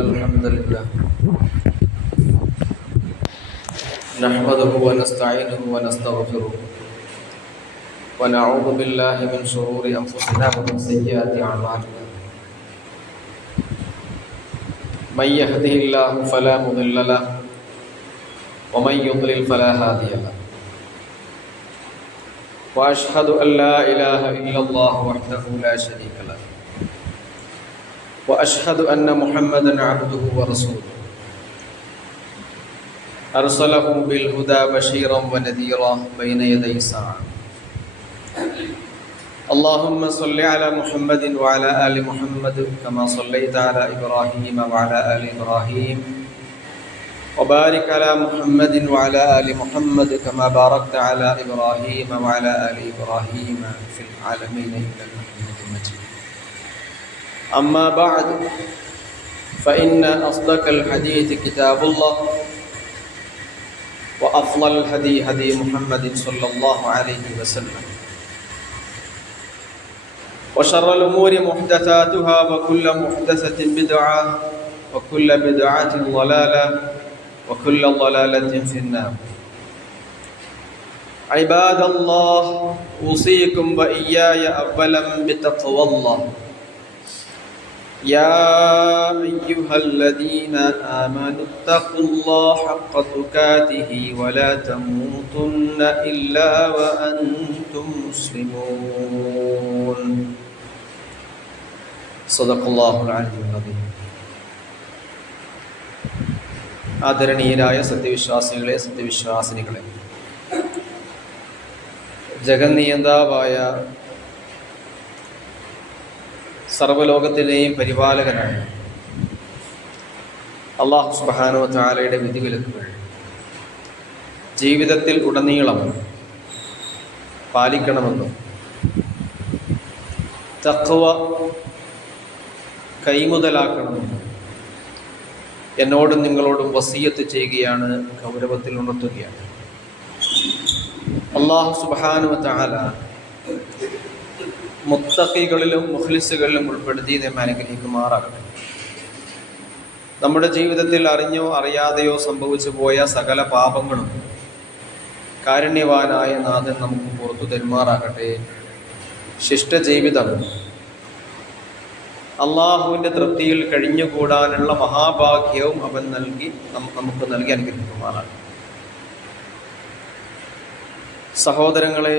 الحمد لله نحمده ونستعينه ونستغفره ونعوذ بالله من شرور أنفسنا ومن سيئات أعمالنا من يهده الله فلا مضل له ومن يضلل فلا هادي له وأشهد أن لا إله إلا الله وحده لا شريك له وأشهد أن محمدًا عبده ورسوله أرسله بالهدى بشيرا ونذيرا بين يدي الساعة اللهم صل على محمد وعلى آل محمد كما صليت على إبراهيم وعلى آل إبراهيم وبارك على محمد وعلى آل محمد كما باركت على إبراهيم وعلى آل إبراهيم في العالمين إنك حميد مجيد أما بعد فإن أصدق الحديث كتاب الله وأفضل الهدي هدي محمد صلى الله عليه وسلم وشر الأمور محدثاتها وكل محدثة بدعة وكل بدعة ضلالة وكل ضلالة في النار عباد الله أوصيكم وإياي أولا بتقوى الله يا أيها الذين آمنوا اتقوا الله حق تقاته ولا تموتن إلا وأنتم مسلمون صدق الله العلي العظيم ആദരണീയരായ സത്യവിശ്വാസികളെ സത്യവിശ്വാസിനികളെ, ജഗന്നിയന്താവായ സർവ്വലോകത്തിലെയും പരിപാലകനായ അല്ലാഹു സുബ്ഹാനഹു വ തആലയുടെ വിധിവിലക്കുകൾ ജീവിതത്തിൽ ഉടനീളം പാലിക്കണമെന്നും തഖ്വ കൈമുതലാക്കണമെന്നും എന്നോടും നിങ്ങളോടും വസിയത്ത് ചെയ്യുകയാണ്, ഗൗരവത്തിൽ ഉണർത്തുകയാണ്. അല്ലാഹു സുബ്ഹാനഹു വ തആല മുത്തഖികളിലും മുഖ്ലിസുകളിലും ഉൾപ്പെടുത്തി നമ്മെ അനുഗ്രഹിക്കുമാറാകട്ടെ. നമ്മുടെ ജീവിതത്തിൽ അറിഞ്ഞോ അറിയാതെയോ സംഭവിച്ചു പോയ സകല പാപങ്ങളും കാരുണ്യവാനായ നാഥൻ നമുക്ക് പുറത്തു തരുമാറാകട്ടെ. ശിഷ്ടജീവിതം അള്ളാഹുവിൻ്റെ തൃപ്തിയിൽ കഴിഞ്ഞുകൂടാനുള്ള മഹാഭാഗ്യവും അവൻ നമുക്ക് നൽകി അനുഗ്രഹിക്കുമാറാകട്ടെ. സഹോദരങ്ങളെ,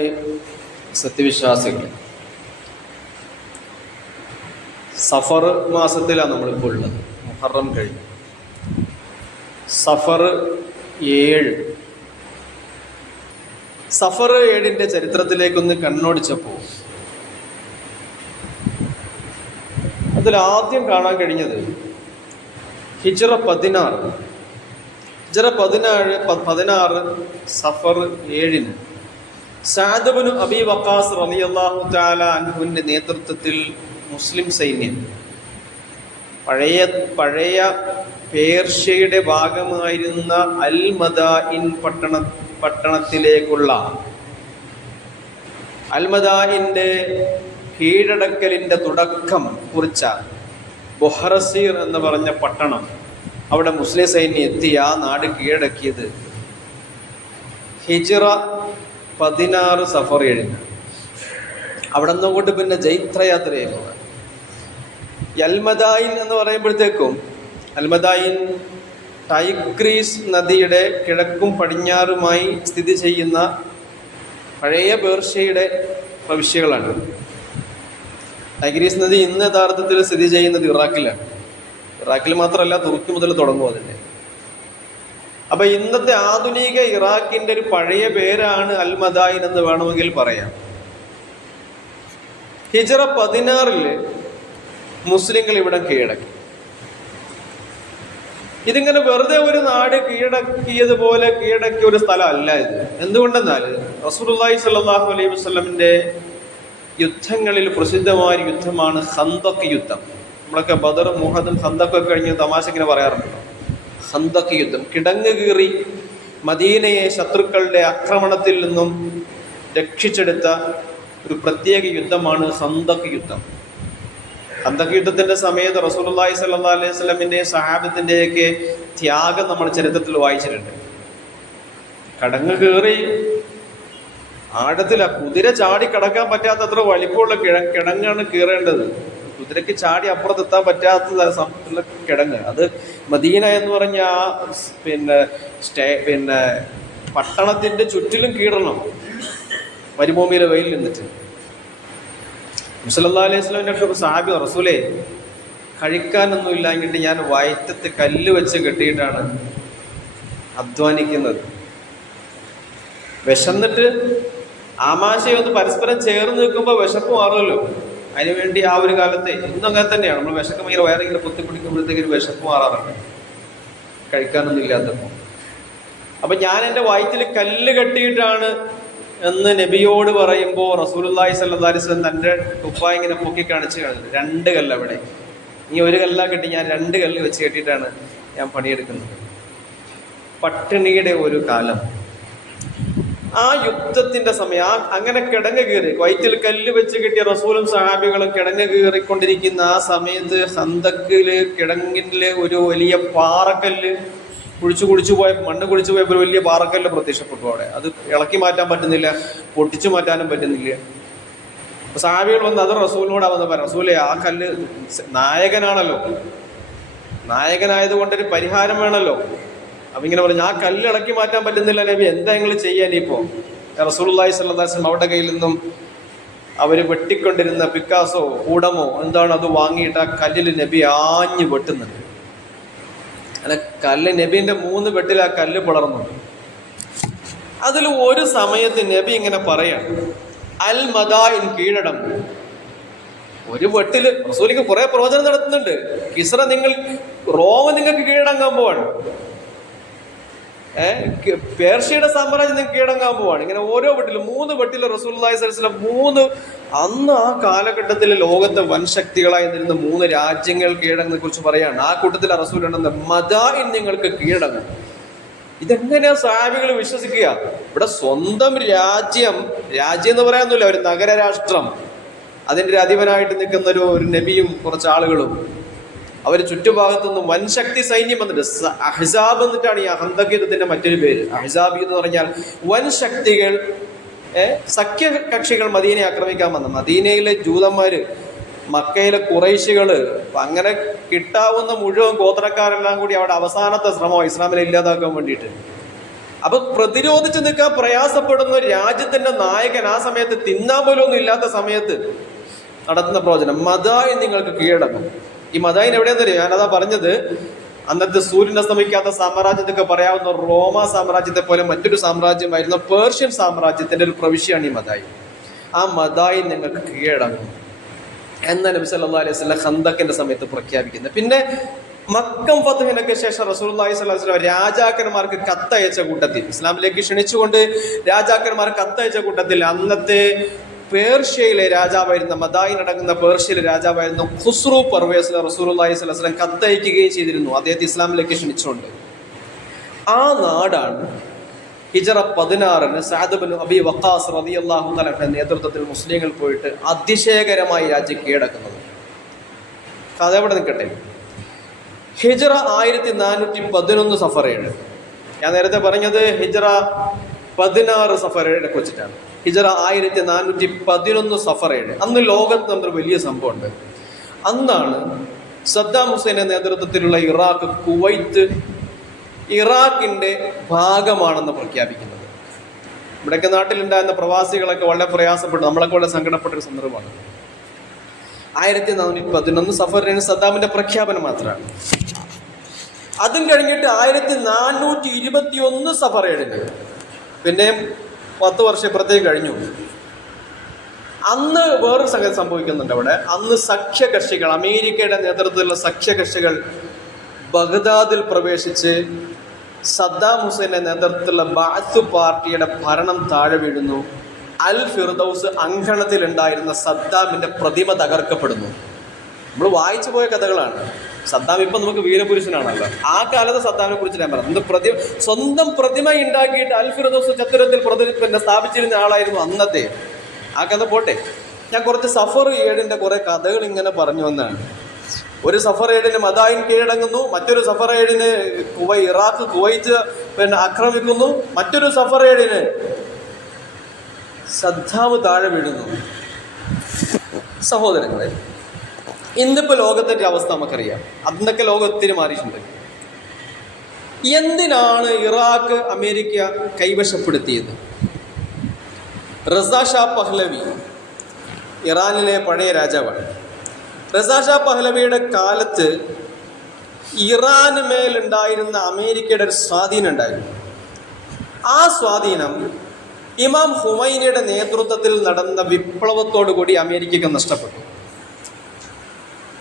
സത്യവിശ്വാസികളെ, സഫർ മാസത്തിലാണ് നമ്മളിപ്പോൾ ഉള്ളത്. മുഹറം കഴിഞ്ഞു. സഫർ 7. സഫർ 7ന്റെ ചരിത്രത്തിലേക്കൊന്ന് കണ്ണോടിച്ചപ്പോൾ അതിലാദ്യം കാണാൻ കഴിഞ്ഞത് ഹിജ്റ 16 സഫർ 7 സഅദ് ഇബ്നു അബീ വഖാസ് റളിയല്ലാഹു തആല അൻഹുവിന്റെ നേതൃത്വത്തിൽ മുസ്ലിം സൈന്യം പഴയ പേർഷ്യയുടെ ഭാഗമായിരുന്ന അൽ മദായിൻ പട്ടണത്തിലേക്കുള്ള അൽ മദായിൻ്റെ കീഴടക്കലിൻ്റെ തുടക്കം കുറിച്ച ബുഹറസീർ എന്ന് പറഞ്ഞ പട്ടണം, അവിടെ മുസ്ലിം സൈന്യം എത്തി ആ നാട് കീഴടക്കിയത് ഹിജ്റ 16 സഫർ 7. അവിടെ നിന്നങ്ങോട്ട് പിന്നെ ജൈത്രയാത്രയായിരുന്നു. അൽമദായിൻ എന്ന് പറയുമ്പോഴത്തേക്കും അൽമദായിൻ ടൈഗ്രീസ് നദിയുടെ കിഴക്കും പടിഞ്ഞാറുമായി സ്ഥിതി ചെയ്യുന്ന പഴയ പേർഷ്യയുടെ പ്രവിശ്യകളാണ്. ടൈഗ്രീസ് നദി ഇന്ന് യഥാർത്ഥത്തിൽ സ്ഥിതി ചെയ്യുന്നത് ഇറാഖിലാണ്. ഇറാഖിൽ മാത്രമല്ല, തുർക്കി മുതൽ തുടങ്ങും അതിൻ്റെ. അപ്പൊ ഇന്നത്തെ ആധുനിക ഇറാഖിന്റെ ഒരു പഴയ പേരാണ് അൽമദായിൻ എന്ന് വേണമെങ്കിൽ പറയാം. ഹിജ്റ 16 മുസ്ലിങ്ങൾ ഇവിടെ കീഴടക്കി. ഇതിങ്ങനെ വെറുതെ ഒരു നാട് കീഴടക്കിയതുപോലെ കീഴടക്കിയ ഒരു സ്ഥലം അല്ല ഇത്. എന്തുകൊണ്ടെന്നാൽ റസൂലുള്ളാഹി സ്വല്ലല്ലാഹു അലൈഹി വസല്ലമിന്റെ യുദ്ധങ്ങളിൽ പ്രസിദ്ധമായ യുദ്ധമാണ് ഖന്ദഖ് യുദ്ധം. നമ്മളൊക്കെ ബദർ, മുഹദും ഖന്ദഖൊക്കെ കഴിഞ്ഞ് തമാശക്കിനെ പറയാറുണ്ടല്ലോ. ഖന്ദഖ് യുദ്ധം കിടങ്ങ് കീറി മദീനയെ ശത്രുക്കളുടെ ആക്രമണത്തിൽ നിന്നും രക്ഷിച്ചെടുത്ത ഒരു പ്രത്യേക യുദ്ധമാണ് ഖന്ദഖ് യുദ്ധം. ഖന്തഖ് യുദ്ധത്തിന്റെ സമയത്ത് റസൂലുള്ളാഹി സ്വല്ലല്ലാഹു അലൈഹി വസല്ലമിന്റെയും സഹാബത്തിന്റെയൊക്കെ ത്യാഗം നമ്മൾ ചരിത്രത്തിൽ വായിച്ചിട്ടുണ്ട്. കടങ്ങ് കയറി ആഴത്തില, കുതിര ചാടി കടക്കാൻ പറ്റാത്തത്ര വലിപ്പമുള്ള കിടങ്ങാണ് കീറേണ്ടത്. കുതിരക്ക് ചാടി അപ്പുറത്തെത്താൻ പറ്റാത്ത കിടങ്ങ്. അത് മദീന എന്ന് പറഞ്ഞ ആ പിന്നെ പട്ടണത്തിന്റെ ചുറ്റിലും കീറണം മരുഭൂമിയിലെ വെയിൽ നിന്നിട്ട്. സല്ലല്ലാഹു അലൈഹി വസല്ലമിന്റെ അടുത്ത് ഒരു സഹാബി, റസൂലേ കഴിക്കാനൊന്നും ഇല്ലാഞ്ഞിട്ട് ഞാൻ വയറ്റത്ത് കല്ല് വെച്ച് കെട്ടിയിട്ടാണ് അധ്വാനിക്കുന്നത്. വിശന്നിട്ട് ആമാശയം ഒന്ന് പരസ്പരം ചേർന്ന് നിൽക്കുമ്പോൾ വിശപ്പ് മാറുമല്ലോ. അതിനുവേണ്ടി ആ ഒരു കാലത്തെ ഇന്നും അങ്ങനെ തന്നെയാണ്. നമ്മൾ വിശക്കുമ്പോൾ ഇങ്ങനെ വേറെ ഇങ്ങനെ പൊത്തിപ്പിടിക്കുമ്പോഴത്തേക്ക് വിശപ്പ് മാറാറുണ്ട് കഴിക്കാനൊന്നും ഇല്ലാത്തപ്പോൾ. അപ്പൊ ഞാൻ എൻ്റെ വയറ്റിൽ കല്ല് കെട്ടിയിട്ടാണ് എന്ന് നബിയോട് പറയുമ്പോൾ റസൂലുള്ളാഹി സ്വല്ലല്ലാഹു അലൈഹി വസല്ലം തൻ്റെ കുപ്പായം ഇങ്ങനെ പൊക്കി കാണിച്ച് കാണുന്നു. 2 കല്ല് അവിടെ, ഈ 1 കല്ലാ കെട്ടി, ഞാൻ 2 കല്ല് വെച്ച് കെട്ടിയിട്ടാണ് ഞാൻ പണിയെടുക്കുന്നത്. പട്ടിണിയുടെ ഒരു കാലം, ആ യുദ്ധത്തിന്റെ സമയം, അങ്ങനെ കിടങ്ങ് കീറി വയറ്റിൽ കല്ല് വെച്ച് കിട്ടിയ റസൂലും സഹാബികളും കിടങ്ങ് കീറിക്കൊണ്ടിരിക്കുന്ന ആ സമയത്ത് ഖന്തഖില് കിടങ്ങില് ഒരു വലിയ പാറക്കല്ല് കുഴിച്ചു പോയ, മണ്ണ് കുഴിച്ചു പോയപ്പോൾ ഒരു വലിയ പാറക്കല്ല് പ്രത്യക്ഷപ്പെട്ടു അവിടെ. അത് ഇളക്കി മാറ്റാൻ പറ്റുന്നില്ല, പൊട്ടിച്ചു മാറ്റാനും പറ്റുന്നില്ല. സഹാബികൾ വന്ന് അത് റസൂലിനോട് വന്ന് പറയാം, റസൂലെ ആ കല്ല് നായകനാണല്ലോ, നായകനായത് കൊണ്ടൊരു പരിഹാരം വേണമല്ലോ. അപ്പൊ ഇങ്ങനെ പറഞ്ഞു, ആ കല്ല് ഇളക്കി മാറ്റാൻ പറ്റുന്നില്ല നബി, എന്താ നിങ്ങൾ ചെയ്യാൻ? ഇപ്പോ റസൂലുള്ളാഹി സ്വല്ലല്ലാഹു അലൈഹി വസല്ലം അവരുടെ കയ്യിൽ നിന്നും അവര് വെട്ടിക്കൊണ്ടിരുന്ന പിക്കാസോ കൂടമോ എന്താണ് അത് വാങ്ങിയിട്ട് ആ കല്ലിൽ നബി ആഞ്ഞു വെട്ടുന്നുണ്ട്. അല്ല, കല്ല് നബീന്റെ 3 വെട്ടിൽ ആ കല്ല് പിളർന്നുണ്ട്. അതിൽ ഒരു സമയത്ത് നബി ഇങ്ങനെ പറയാണ്, അൽ മദായിൻ, കീഴടം. ഒരു വെട്ടില് റസൂലിക്ക് കുറെ പ്രവചനം നടത്തുന്നുണ്ട്. കിസ്റ റോമ നിങ്ങൾക്ക് കീഴടങ്ങാൻ പോവാണ്, പേർഷ്യയുടെ സാമ്രാജ്യം നിങ്ങൾക്ക് കീഴടങ്ങാൻ പോവാണ്. ഇങ്ങനെ ഓരോ വെട്ടിലും 3 വെട്ടില് റസൂലുള്ളാഹി സ്വല്ലല്ലാഹു അലൈഹി വസല്ലം 3 അന്ന് ആ കാലഘട്ടത്തിൽ ലോകത്തെ വൻ ശക്തികളായി നിന്നിരുന്ന 3 രാജ്യങ്ങൾ കീഴടങ്ങിനെ കുറിച്ച് പറയാണ്. ആ കൂട്ടത്തിൽ റസൂൽ ഉണ്ടെന്ന്, മദായിൻ നിങ്ങൾക്ക് കീഴടങ്ങും. ഇതെങ്ങനെയാ സഹാബികൾ വിശ്വസിക്കുക? ഇവിടെ സ്വന്തം രാജ്യം എന്ന് പറയാനൊന്നുമില്ല, ഒരു നഗരരാഷ്ട്രം, അതിൻ്റെ അധിപനായിട്ട് നിൽക്കുന്ന ഒരു നബിയും കുറച്ച് ആളുകളും, അവർ ചുറ്റുഭാഗത്തുനിന്നും വൻ ശക്തി സൈന്യം വന്നിട്ട്, അഹ്സാബ് എന്നിട്ടാണ് ഈ ഖന്തഖ് യുദ്ധത്തിന്റെ മറ്റൊരു പേര്. അഹ്സാബ് എന്ന് പറഞ്ഞാൽ വൻ ശക്തികൾ, സഖ്യ കക്ഷികൾ മദീനയെ ആക്രമിക്കാൻ വന്നു. മദീനയിലെ ജൂതന്മാര്, മക്കയിലെ ഖുറൈശികള്, അങ്ങനെ കിട്ടാവുന്ന മുഴുവൻ ഗോത്രക്കാരെല്ലാം കൂടി അവിടെ അവസാനത്തെ ശ്രമം ഇസ്ലാമിനെ ഇല്ലാതാക്കാൻ വേണ്ടിയിട്ട്. അപ്പൊ പ്രതിരോധിച്ച് നിൽക്കാൻ പ്രയാസപ്പെടുന്ന രാജ്യത്തിന്റെ നായകൻ ആ സമയത്ത് തിന്നാൻ പോലും ഒന്നും ഇല്ലാത്ത സമയത്ത് നടത്തുന്ന പ്രവചനം, മദായിൻ നിങ്ങൾക്ക് കീഴടങ്ങും. ഈ മദായിൻ എവിടെയെന്ന് അറിയാം? ഞാനതാ പറഞ്ഞത്, അന്നത്തെ സൂര്യൻ അസ്തമിക്കാത്ത സാമ്രാജ്യത്തൊക്കെ പറയാവുന്ന റോമ സാമ്രാജ്യത്തെ പോലെ മറ്റൊരു സാമ്രാജ്യമായിരുന്ന പേർഷ്യൻ സാമ്രാജ്യത്തിന്റെ ഒരു പ്രവിശ്യയാണ് ഈ മദായിൻ. ആ മദായിൻ നിങ്ങൾക്ക് കീഴടങ്ങും എന്ന നബി സല്ലല്ലാഹു അലൈഹി വസല്ലം ഖന്തഖിന്റെ സമയത്ത് പ്രഖ്യാപിക്കുന്നത്. പിന്നെ മക്കം ഫത്ഹിനൊക്കെ ശേഷം റസൂലുള്ളാഹി സ്വല്ലല്ലാഹു അലൈഹി വസല്ലം രാജാക്കന്മാർക്ക് കത്തയച്ച കൂട്ടത്തിൽ, ഇസ്ലാമിലേക്ക് ക്ഷണിച്ചുകൊണ്ട് രാജാക്കന്മാർ കത്തയച്ച കൂട്ടത്തിൽ അന്നത്തെ പേർഷ്യയിലെ രാജാവായിരുന്ന, മദായിൻ അടങ്ങുന്ന പേർഷ്യയിലെ രാജാവായിരുന്ന ഖുസ്രു പർവേസിലെ റസൂലുള്ളാഹി സ്വല്ലല്ലാഹു അലൈഹി വസല്ലം കത്തയക്കുകയും ചെയ്തിരുന്നു, അദ്ദേഹത്തെ ഇസ്ലാമിലേക്ക് ക്ഷണിച്ചുകൊണ്ട്. ആ നാടാണ് ഹിജ്റ 16 സഅദ് ഇബ്നു അബി വഖാസ് റളിയല്ലാഹു തആലയുടെ നേതൃത്വത്തിൽ മുസ്ലിങ്ങൾ പോയിട്ട് അതിശയകരമായി രാജ്യം കീഴടക്കുന്നത്. കഥ എവിടെ നിൽക്കട്ടെ. ഹിജ്റ 1411 സഫർ 7. ഞാൻ നേരത്തെ പറഞ്ഞത് ഹിജ്റ 16 സഫർ 7 വെച്ചിട്ടാണ്. ഹിജ്റ 1411 സഫർ 7. അന്ന് ലോകത്ത് നമ്മുടെ വലിയ സംഭവമുണ്ട്. അന്നാണ് സദ്ദാം ഹുസൈന്റെ നേതൃത്വത്തിലുള്ള ഇറാഖ്, കുവൈത്ത് ഇറാഖിന്റെ ഭാഗമാണെന്ന് പ്രഖ്യാപിക്കുന്നത്. ഇവിടെയൊക്കെ നാട്ടിലുണ്ടായിരുന്ന പ്രവാസികളൊക്കെ വളരെ പ്രയാസപ്പെട്ടു, നമ്മളൊക്കെ വളരെ സങ്കടപ്പെട്ടൊരു സന്ദർഭമാണ്. 1411 സഫർ 7 സദ്ദാമിന്റെ പ്രഖ്യാപനം മാത്രമാണ്. അതും കഴിഞ്ഞിട്ട് 1421 സഫർ 7, പിന്നെ 10 വർഷം ഇപ്പുറത്തേക്ക് കഴിഞ്ഞു. അന്ന് വേറൊരു സംഗതി സംഭവിക്കുന്നുണ്ട് അവിടെ. അന്ന് സഖ്യകക്ഷികൾ, അമേരിക്കയുടെ നേതൃത്വത്തിലുള്ള സഖ്യകക്ഷികൾ ബഗ്ദാദിൽ പ്രവേശിച്ച് സദ്ദാം ഹുസൈന്റെ നേതൃത്വത്തിലുള്ള ബഅത്ത് പാർട്ടിയുടെ ഭരണം താഴെ വീഴുന്നു. അൽ ഫിർദൌസ് അങ്കണത്തിലുണ്ടായിരുന്ന സദ്ദാമിന്റെ പ്രതിമ തകർക്കപ്പെടുന്നു. നമ്മൾ വായിച്ചു പോയ കഥകളാണ്. സദ്ദാം ഇപ്പം നമുക്ക് വീരപുരുഷനാണല്ലോ. ആ കാലത്ത് സദ്ദാമിനെ കുറിച്ച് ഞാൻ പറഞ്ഞു, സ്വന്തം പ്രതിമ ഉണ്ടാക്കിയിട്ട് അൽ ഫിർദൌസ് ചത്തുരത്തിൽ സ്ഥാപിച്ചിരുന്ന ആളായിരുന്നു അന്നത്തെ. ആ കഥ പോട്ടെ. ഞാൻ കുറച്ച് സഫർ ഏടിൻ്റെ കുറേ കഥകൾ ഇങ്ങനെ പറഞ്ഞു വന്നതാണ്. ഒരു സഫർ ഏടിന് മദായിൻ കീഴടങ്ങുന്നു, മറ്റൊരു സഫർ ഏടിന് ഇറാഖ് കുവൈറ്റ് ആക്രമിക്കുന്നു, മറ്റൊരു സഫർ ഏടിന് സദ്ദാം താഴെ വീഴുന്നു. സഹോദരങ്ങളെ, ഇന്നിപ്പോൾ ലോകത്തിൻ്റെ അവസ്ഥ നമുക്കറിയാം. അന്നൊക്കെ ലോകം ഒത്തിരി മാറിയിട്ടുണ്ട്. എന്തിനാണ് ഇറാഖ് അമേരിക്ക കൈവശപ്പെടുത്തിയത്? റസാ ഷാ പഹ്ലവി ഇറാനിലെ പഴയ രാജാവാണ്. റസാ ഷാ പഹ്ലവിയുടെ കാലത്ത് ഇറാന് മേലുണ്ടായിരുന്ന അമേരിക്കയുടെ ഒരു സ്വാധീനം ഉണ്ടായിരുന്നു. ആ സ്വാധീനം ഇമാം ഹുമൈനിയുടെ നേതൃത്വത്തിൽ നടന്ന വിപ്ലവത്തോടു കൂടി അമേരിക്കയ്ക്ക് നഷ്ടപ്പെട്ടു.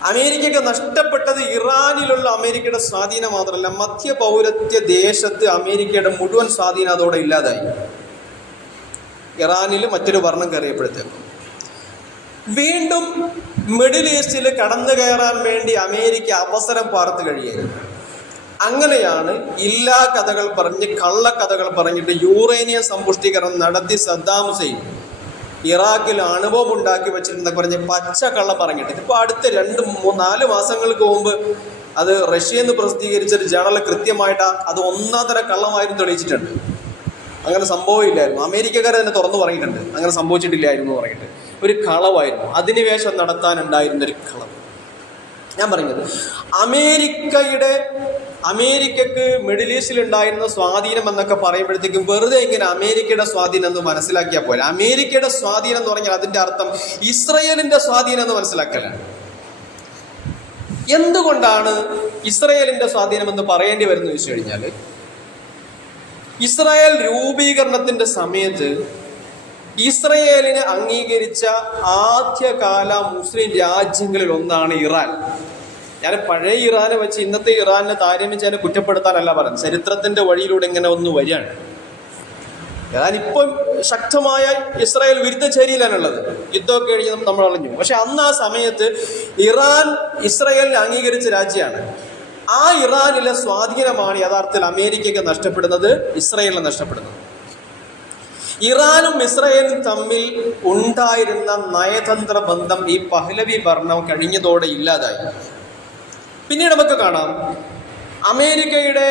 അമേരിക്കയ്ക്ക് നഷ്ടപ്പെട്ടത് ഇറാനിലുള്ള അമേരിക്കയുടെ സ്വാധീനം മാത്രമല്ല, മധ്യ പൗരത്യ ദേശത്ത് അമേരിക്കയുടെ മുഴുവൻ സ്വാധീനം അതോടെ ഇല്ലാതായി. ഇറാനിൽ മറ്റൊരു ഭരണം കയറിയപ്പോഴത്തേക്കും വീണ്ടും മിഡിൽ ഈസ്റ്റിൽ കടന്നു കയറാൻ വേണ്ടി അമേരിക്ക അവസരം പാർത്ത് കഴിയുകയായിരുന്നു. അങ്ങനെയാണ് ഇല്ലാ കഥകൾ പറഞ്ഞ്, കള്ളക്കഥകൾ പറഞ്ഞിട്ട് യുറേനിയം സമ്പുഷ്ടീകരണം നടത്തി സദ്ദാം ഹുസൈൻ ഇറാഖിൽ അണുബോംബ് ഉണ്ടാക്കി വെച്ചിരുന്ന പറഞ്ഞ് പച്ചക്കള്ളം പറഞ്ഞിട്ട് ഇപ്പോൾ അടുത്ത 2-4 മാസങ്ങൾക്ക് മുമ്പ് അത് റഷ്യയിൽ നിന്ന് പ്രസിദ്ധീകരിച്ചൊരു ജേണൽ കൃത്യമായിട്ട് അത് ഒന്നാന്തര കള്ളമായിരുന്നു തെളിയിച്ചിട്ടുണ്ട്. അങ്ങനെ സംഭവമില്ലായിരുന്നു. അമേരിക്കക്കാർ തന്നെ തുറന്നു പറഞ്ഞിട്ടുണ്ട് അങ്ങനെ സംഭവിച്ചിട്ടില്ലായിരുന്നു പറഞ്ഞിട്ട്. ഒരു കളവായിരുന്നു, അധിനിവേശം നടത്താനുണ്ടായിരുന്നൊരു കളവ്. ഞാൻ പറഞ്ഞത് അമേരിക്കക്ക് മിഡിൽ ഈസ്റ്റിൽ ഉണ്ടായിരുന്ന സ്വാധീനം എന്നൊക്കെ പറയുമ്പോഴത്തേക്കും വെറുതെ ഇങ്ങനെ അമേരിക്കയുടെ സ്വാധീനം എന്ന് മനസ്സിലാക്കിയാൽ പോലെ. അമേരിക്കയുടെ സ്വാധീനം എന്ന് പറഞ്ഞാൽ അതിൻ്റെ അർത്ഥം ഇസ്രയേലിൻ്റെ സ്വാധീനം എന്ന് മനസ്സിലാക്കലാണ്. എന്തുകൊണ്ടാണ് ഇസ്രയേലിൻ്റെ സ്വാധീനം എന്ന് പറയേണ്ടി വരുന്നത് ചോദിച്ചു കഴിഞ്ഞാൽ, ഇസ്രായേൽ രൂപീകരണത്തിൻ്റെ സമയത്ത് ഇസ്രയേലിനെ അംഗീകരിച്ച ആദ്യകാല മുസ്ലിം രാജ്യങ്ങളിൽ ഒന്നാണ് ഇറാൻ. ഞാൻ പഴയ ഇറാനെ വെച്ച് ഇന്നത്തെ ഇറാനെ താരതമ്യം ചെയ്യാൻ കുറ്റപ്പെടുത്താനല്ല പറയുന്നത്, ചരിത്രത്തിൻ്റെ വഴിയിലൂടെ ഇങ്ങനെ ഒന്ന് വരികയാണ്. ഇറാൻ ഇപ്പം ശക്തമായ ഇസ്രായേൽ വിരുദ്ധ ചേരിയിലാണുള്ളത്. യുദ്ധമൊക്കെ കഴിഞ്ഞ് നമ്മൾ അറിഞ്ഞു. പക്ഷെ അന്ന് ആ സമയത്ത് ഇറാൻ ഇസ്രായേലിനെ അംഗീകരിച്ച രാജ്യമാണ്. ആ ഇറാനിലെ സ്വാധീനമാണ് യഥാർത്ഥത്തിൽ അമേരിക്കയ്ക്ക് നഷ്ടപ്പെടുന്നത്, ഇസ്രായേലിന് നഷ്ടപ്പെടുന്നത്. ഇറാനും ഇസ്രായേലും തമ്മിൽ ഉണ്ടായിരുന്ന നയതന്ത്ര ബന്ധം ഈ പഹ്ലവി ഭരണം കഴിഞ്ഞതോടെ ഇല്ലാതായി. പിന്നീട് നമുക്ക് കാണാം അമേരിക്കയുടെ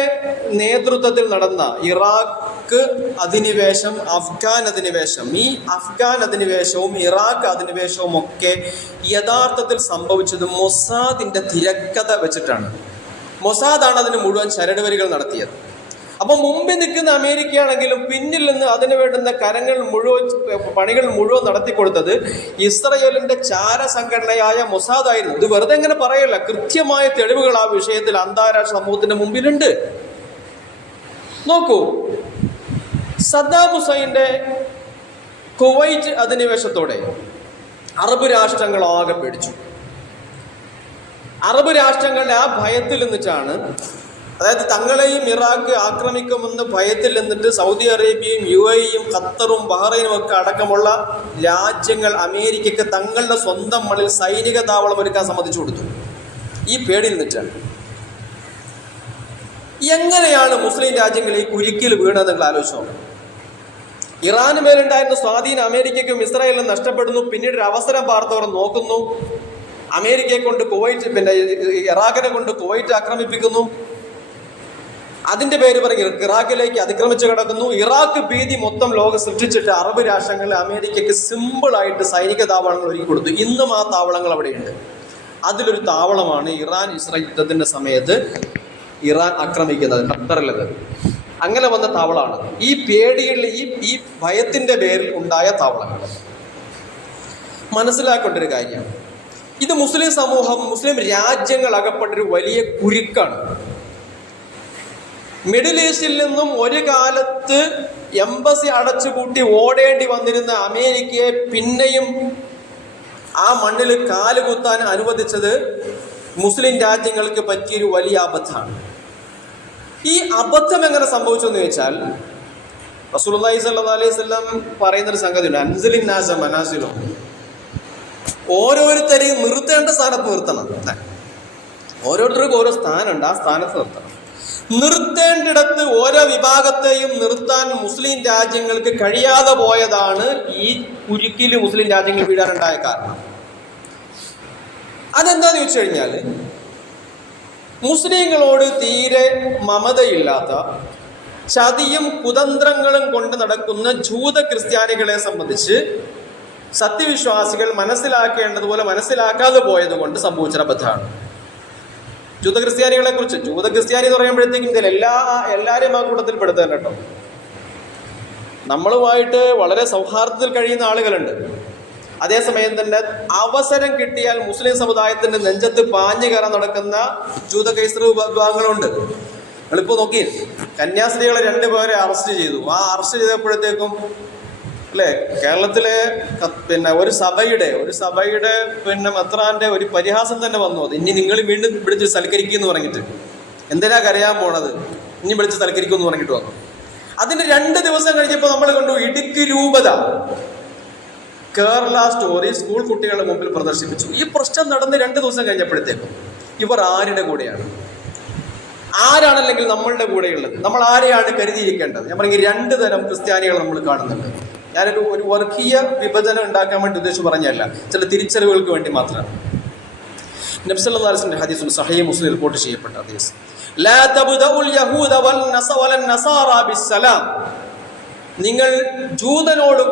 നേതൃത്വത്തിൽ നടന്ന ഇറാഖ് അധിനിവേശം, അഫ്ഗാൻ അധിനിവേശം. ഈ അഫ്ഗാൻ അധിനിവേശവും ഇറാഖ് അധിനിവേശവും ഒക്കെ യഥാർത്ഥത്തിൽ സംഭവിച്ചത് മൊസാദിന്റെ തിരക്കഥ വെച്ചിട്ടാണ്. മൊസാദാണ് അതിന് മുഴുവൻ ചരടുവരികൾ നടത്തിയത്. അപ്പം മുമ്പിൽ നിൽക്കുന്ന അമേരിക്കയാണെങ്കിലും പിന്നിൽ നിന്ന് അതിന് വേണ്ടുന്ന പണികൾ മുഴുവൻ നടത്തിക്കൊടുത്തത് ഇസ്രയേലിന്റെ ചാരസംഘടനയായ മൊസാദായിരുന്നു. ഇത് വെറുതെ എങ്ങനെ പറയല്ല, കൃത്യമായ തെളിവുകൾ ആ വിഷയത്തിൽ അന്താരാഷ്ട്ര സമൂഹത്തിന്റെ മുമ്പിലുണ്ട്. നോക്കൂ, സദ്ദാം ഹുസൈന്റെ കുവൈറ്റ് അധിനിവേശത്തോടെ അറബ് രാഷ്ട്രങ്ങൾ ആകെ പേടിച്ചു. അറബ് രാഷ്ട്രങ്ങളുടെ ആ ഭയത്തിൽ നിന്നിട്ടാണ്, അതായത് തങ്ങളെയും ഇറാഖ് ആക്രമിക്കുമെന്ന് ഭയത്തിൽ നിന്നിട്ട് സൗദി അറേബ്യയും UAE-യും ഖത്തറും ബഹ്റൈനും ഒക്കെ അടക്കമുള്ള രാജ്യങ്ങൾ അമേരിക്കയ്ക്ക് തങ്ങളുടെ സ്വന്തം മണ്ണിൽ സൈനിക താവളം ഒരുക്കാൻ സമ്മതിച്ചു കൊടുത്തു. ഈ പേടിയിൽ നിന്നിട്ടാണ്. എങ്ങനെയാണ് മുസ്ലിം രാജ്യങ്ങൾ ഈ കുരുക്കിൽ വീണത് നിങ്ങൾ ആലോചിച്ചോ? ഇറാന് മേലുണ്ടായിരുന്ന സ്വാധീനം അമേരിക്കയ്ക്കും ഇസ്രായേലിനും നഷ്ടപ്പെടുന്നു. പിന്നീട് ഒരു അവസരം പാർത്തവർ നോക്കുന്നു, അമേരിക്കയെ കൊണ്ട് ഇറാഖിനെ കൊണ്ട് കുവൈറ്റ് ആക്രമിപ്പിക്കുന്നു. അതിന്റെ പേര് പറഞ്ഞ് ഇറാഖിലേക്ക് അതിക്രമിച്ചു കിടക്കുന്നു. ഇറാഖ് ഭീതി മൊത്തം ലോകം സൃഷ്ടിച്ചിട്ട് അറബ് രാഷ്ട്രങ്ങളിൽ അമേരിക്കയ്ക്ക് സിമ്പിളായിട്ട് സൈനിക താവളങ്ങൾ ഒരുക്കി കൊടുത്തു. ഇന്നും ആ താവളങ്ങൾ അവിടെയുണ്ട്. അതിലൊരു താവളമാണ് ഇറാൻ ഇസ്രായേൽ യുദ്ധത്തിന്റെ സമയത്ത് ഇറാൻ ആക്രമിക്കുന്നത്, ഖത്തറിലത്. അങ്ങനെ വന്ന താവളമാണ്. ഈ പേടിയിൽ ഈ ഭയത്തിന്റെ പേരിൽ ഉണ്ടായ താവളങ്ങൾ. മനസ്സിലാക്കേണ്ട ഒരു കാര്യം, ഇത് മുസ്ലിം സമൂഹം, മുസ്ലിം രാജ്യങ്ങൾ അകപ്പെട്ടൊരു വലിയ കുരുക്കാണ്. മിഡിൽ ഈസ്റ്റിൽ നിന്നും ഒരു കാലത്ത് എംബസി അടച്ചുപൂട്ടി ഓടേണ്ടി വന്നിരുന്ന അമേരിക്കയെ പിന്നെയും ആ മണ്ണിൽ കാലുകുത്താൻ അനുവദിച്ചത് മുസ്ലിം രാജ്യങ്ങൾക്ക് പറ്റിയൊരു വലിയ അബദ്ധമാണ്. ഈ അബദ്ധം എങ്ങനെ സംഭവിച്ചു എന്ന് ചോദിച്ചാൽ, റസൂലുള്ളാഹി സ്വല്ലല്ലാഹു അലൈഹി വസല്ലം പറയുന്നൊരു സംഗതിയുണ്ട്, അൻസിലിൻ നാസ മനാസിലോ. ഓരോരുത്തരെയും നിർത്തേണ്ട സ്ഥാനത്ത് നിർത്തണം. ഓരോരുത്തർക്കും ഓരോ സ്ഥാനമുണ്ട്, ആ സ്ഥാനത്ത് നിർത്തണം. നിർത്തേണ്ടിടത്ത് ഓരോ വിഭാഗത്തെയും നിർത്താൻ മുസ്ലിം രാജ്യങ്ങൾക്ക് കഴിയാതെ പോയതാണ് ഈ ഉരുക്കില് മുസ്ലിം രാജ്യങ്ങൾ വീഴാനുണ്ടായ കാരണം. അതെന്താന്ന് ചോദിച്ചു കഴിഞ്ഞാൽ, മുസ്ലിങ്ങളോട് തീരെ മമതയില്ലാത്ത, ചതിയും കുതന്ത്രങ്ങളും കൊണ്ട് നടക്കുന്ന ജൂത ക്രിസ്ത്യാനികളെ സംബന്ധിച്ച് സത്യവിശ്വാസികൾ മനസ്സിലാക്കേണ്ടതുപോലെ മനസ്സിലാക്കാതെ പോയത് കൊണ്ട് സംഭവിച്ചൊരബദ്ധമാണ്. ജൂത ക്രിസ്ത്യാനികളെ കുറിച്ച്, ജൂത ക്രിസ്ത്യാനി എന്ന് പറയുമ്പോഴത്തേക്കും ഇതിൽ എല്ലാവരെയും ആ കൂട്ടത്തിൽ പെടുത്താൻ കേട്ടോ. നമ്മളുമായിട്ട് വളരെ സൗഹാർദ്ദത്തിൽ കഴിയുന്ന ആളുകളുണ്ട്. അതേസമയം തന്നെ അവസരം കിട്ടിയാൽ മുസ്ലിം സമുദായത്തിന്റെ നെഞ്ചത്ത് പാഞ്ഞു കയറാൻ നടക്കുന്ന ജൂത ക്രൈസ്തവ വിഭാഗങ്ങളുണ്ട്. നിങ്ങളിപ്പോൾ നോക്കി, കന്യാസ്ത്രീകളെ 2 പേരെ അറസ്റ്റ് ചെയ്തു. ആ അറസ്റ്റ് ചെയ്തപ്പോഴത്തേക്കും അല്ലേ, കേരളത്തിലെ ഒരു സഭയുടെ മെത്രാന്റെ ഒരു പരിഹാസം തന്നെ വന്നു. അത് ഇനി നിങ്ങൾ വീണ്ടും വിളിച്ച് സൽക്കരിക്കുമെന്ന് പറഞ്ഞിട്ട്, എന്തിനാ കരയാൻ പോണത്, ഇനി വിളിച്ച് സൽക്കരിക്കുമെന്ന് പറഞ്ഞിട്ട് വന്നു. അതിന്റെ 2 ദിവസം കഴിഞ്ഞപ്പോൾ നമ്മൾ കണ്ടു ഇടുക്കി രൂപത കേരള സ്റ്റോറി സ്കൂൾ കുട്ടികളുടെ മുമ്പിൽ പ്രദർശിപ്പിച്ചു. ഈ പ്രശ്നം നടന്ന് 2 ദിവസം കഴിഞ്ഞപ്പോഴത്തേക്കും ഇവർ ആരുടെ കൂടെയാണ്? ആരാണല്ലെങ്കിൽ നമ്മളുടെ കൂടെയുള്ളത്? നമ്മൾ ആരെയാണ് കരുതിയിരിക്കേണ്ടത്? ഞാൻ പറഞ്ഞ 2 തരം ക്രിസ്ത്യാനികൾ നമ്മൾ കാണുന്നുണ്ട്. ഞാനൊരു വർഗീയ വിഭജനം ഉണ്ടാക്കാൻ വേണ്ടി ഉദ്ദേശിച്ച് പറഞ്ഞല്ല, ചില തിരിച്ചറിവുകൾക്ക് വേണ്ടി മാത്രമാണ്. നബി സല്ലല്ലാഹു അലൈഹി വസല്ലം ഹദീസുൽ സഹീഹ് മുസ്ലിം റിപ്പോർട്ട് ചെയ്യപ്പെട്ട ഹദീസ്, ലാ തബ്ദഉൽ യഹൂദ വൽ നസാറ ബിസ്സലാം. നിങ്ങൾ ജൂതനോടും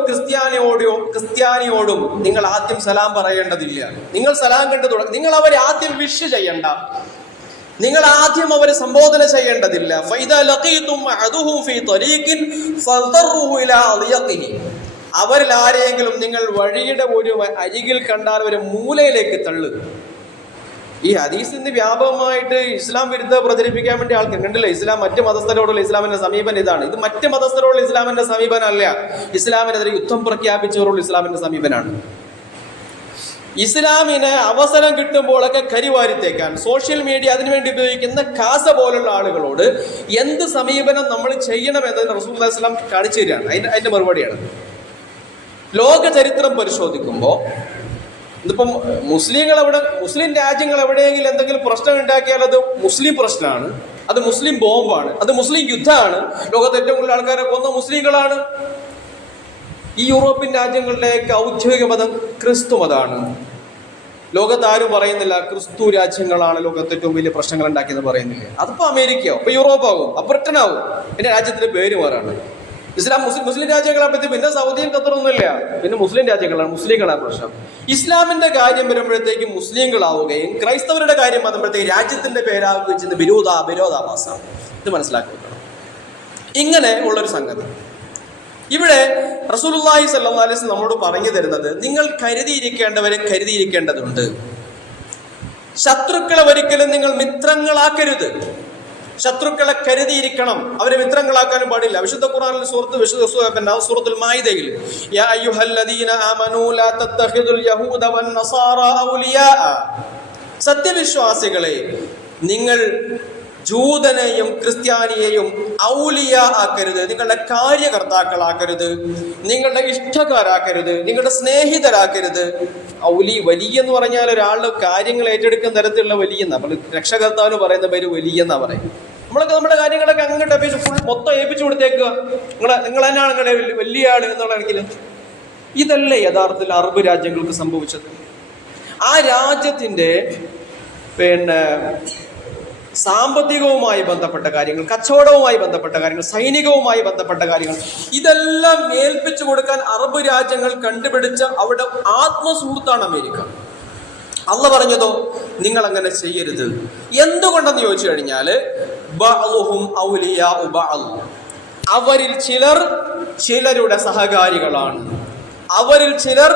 ക്രിസ്ത്യാനിയോടും നിങ്ങൾ ആദ്യം സലാം പറയേണ്ടതില്ല. നിങ്ങൾ സലാം കണ്ടു തുടങ്ങും. നിങ്ങൾ അവരെ ആദ്യം വിഷ് ചെയ്യണ്ട, നിങ്ങൾ ആദ്യം അവരെ സംബോധന ചെയ്യേണ്ടതില്ല. അവരിൽ ആരെയെങ്കിലും നിങ്ങൾ വഴിയുടെ ഒരു അരികിൽ കണ്ടാൽ ഒരു മൂലയിലേക്ക് തള്ളുക. ഈ ഹദീസിന് വ്യാപകമായിട്ട് ഇസ്ലാം വിരുദ്ധ പ്രചരിപ്പിക്കാൻ വേണ്ടി ആൾക്കാർ കണ്ടില്ല. മറ്റു മതസ്ഥരോടുള്ള ഇസ്ലാമിന്റെ സമീപനം ഇതാണ്. ഇത് മറ്റു മതസ്ഥരോടുള്ള ഇസ്ലാമിന്റെ സമീപനം അല്ല, ഇസ്ലാമിനെതിരെ യുദ്ധം പ്രഖ്യാപിച്ചവരോടുള്ള ഇസ്ലാമിന്റെ സമീപനാണ്. ഇസ്ലാമിന് അവസരം കിട്ടുമ്പോഴൊക്കെ കരിവാരിത്തേക്കാൻ സോഷ്യൽ മീഡിയ അതിനുവേണ്ടി ഉപയോഗിക്കുന്ന കാസ പോലുള്ള ആളുകളോട് എന്ത് സമീപനം നമ്മൾ ചെയ്യണം എന്നതിന് റസൂലുള്ളാഹി സ്വല്ലല്ലാഹു അലൈഹി വസല്ലം കാണിച്ചു തരികയാണ്. അതിന്റെ മറുപടിയാണ്. ലോക ചരിത്രം പരിശോധിക്കുമ്പോൾ ഇതിപ്പം മുസ്ലിം രാജ്യങ്ങൾ എവിടെയെങ്കിലും എന്തെങ്കിലും പ്രശ്നം ഉണ്ടാക്കിയാൽ അത് മുസ്ലിം പ്രശ്നമാണ്, അത് മുസ്ലിം ബോംബാണ്, അത് മുസ്ലിം യുദ്ധമാണ്. ലോകത്ത് ഏറ്റവും കൂടുതൽ ആൾക്കാരെ കൊന്ന മുസ്ലിങ്ങളാണ്. ഈ യൂറോപ്യൻ രാജ്യങ്ങളുടെയൊക്കെ ഔദ്യോഗിക മതം ക്രിസ്തു മതമാണ്. ലോകത്ത് ആരും പറയുന്നില്ല ക്രിസ്തു രാജ്യങ്ങളാണ് ലോകത്ത് ഏറ്റവും വലിയ പ്രശ്നങ്ങൾ ഉണ്ടാക്കിയെന്ന് പറയുന്നില്ല. അതിപ്പോൾ അമേരിക്കയോ, അപ്പോൾ യൂറോപ്പാകും, അപ്പോൾ ബ്രിട്ടനാവും, പിന്നെ രാജ്യത്തിന്റെ പേര് മാറാണ്. മുസ്ലിം രാജ്യങ്ങളെ പറ്റി പിന്നെ സൗദിയും ഖത്തറൊന്നുമില്ല, പിന്നെ മുസ്ലിം രാജ്യങ്ങളാണ്, മുസ്ലിങ്ങളാണ് പ്രശ്നം. ഇസ്ലാമിന്റെ കാര്യം വരുമ്പോഴത്തേക്കും മുസ്ലിങ്ങളാവുകയും ക്രൈസ്തവരുടെ കാര്യം വരുമ്പോഴത്തേക്കും രാജ്യത്തിന്റെ പേരാവുകയും ചെയ്യുന്ന വിരോധാഭാസമാണ്. ഇത് മനസ്സിലാക്കുക. ഇങ്ങനെ ഉള്ളൊരു സംഗതി ഇവിടെ റസൂലുള്ളാഹി സ്വല്ലല്ലാഹു അലൈഹി വസല്ലം നമ്മോട് പറഞ്ഞു തരുന്നത്, നിങ്ങൾ കരുതിയിരിക്കേണ്ടവരെ കരുതിയിരിക്കേണ്ടതുണ്ട്. ശത്രുക്കളെ ഒരിക്കലും നിങ്ങൾ മിത്രങ്ങളാക്കരുത്. ശത്രുക്കളെ കരുതിയിരിക്കണം, അവരെ മിത്രങ്ങളാക്കാനും പാടില്ല. വിശുദ്ധ ഖുർആനിൽ സൂറത്തുൽ മാഇദയിൽ യാ അയ്യുഹല്ലദീന ആമനൂ ലാ തത്തഖിദുൽ യഹൂദ വൻ നസാറ ഔലിയാ, സത്യവിശ്വാസികളെ നിങ്ങൾ ജൂതനെയും ക്രിസ്ത്യാനിയെയും ഔലിയ ആക്കരുത്, നിങ്ങളുടെ കാര്യകർത്താക്കളാക്കരുത്, നിങ്ങളുടെ ഇഷ്ടക്കാരാക്കരുത്, നിങ്ങളുടെ സ്നേഹിതരാക്കരുത്. വലിയ എന്ന് പറഞ്ഞാൽ ഒരാളുടെ കാര്യങ്ങൾ ഏറ്റെടുക്കുന്ന തരത്തിലുള്ള വലിയ, നമ്മൾ രക്ഷകർത്താവിന് പറയുന്ന പേര് വലിയ എന്നാ പറയും. നമ്മളൊക്കെ നമ്മുടെ കാര്യങ്ങളൊക്കെ അങ്ങോട്ട് ഫുൾ മൊത്തം ഏൽപ്പിച്ചു കൊടുത്തേക്കുക, നിങ്ങൾ തന്നെയാണ് നിങ്ങളുടെ വലിയ ആള് എന്നുള്ള കണക്കിൽ. ഇതല്ലേ യഥാർത്ഥത്തിൽ അറബ് രാജ്യങ്ങൾക്ക് സംഭവിച്ചത്. ആ രാജ്യത്തിന്റെ സാമ്പത്തികവുമായി ബന്ധപ്പെട്ട കാര്യങ്ങൾ, കച്ചവടവുമായി ബന്ധപ്പെട്ട കാര്യങ്ങൾ, സൈനികവുമായി ബന്ധപ്പെട്ട കാര്യങ്ങൾ, ഇതെല്ലാം ഏൽപ്പിച്ചു കൊടുക്കാൻ അറബ് രാജ്യങ്ങൾ കണ്ടുപിടിച്ച അവിടെ ആത്മസുഹൃത്താണ് അമേരിക്ക. അള്ളാഹ് പറഞ്ഞതോ നിങ്ങൾ അങ്ങനെ ചെയ്യരുത്. എന്തുകൊണ്ടെന്ന് ചോദിച്ചു കഴിഞ്ഞാൽ അവരിൽ ചിലർ ചിലരുടെ സഹകാരികളാണ്, അവരിൽ ചിലർ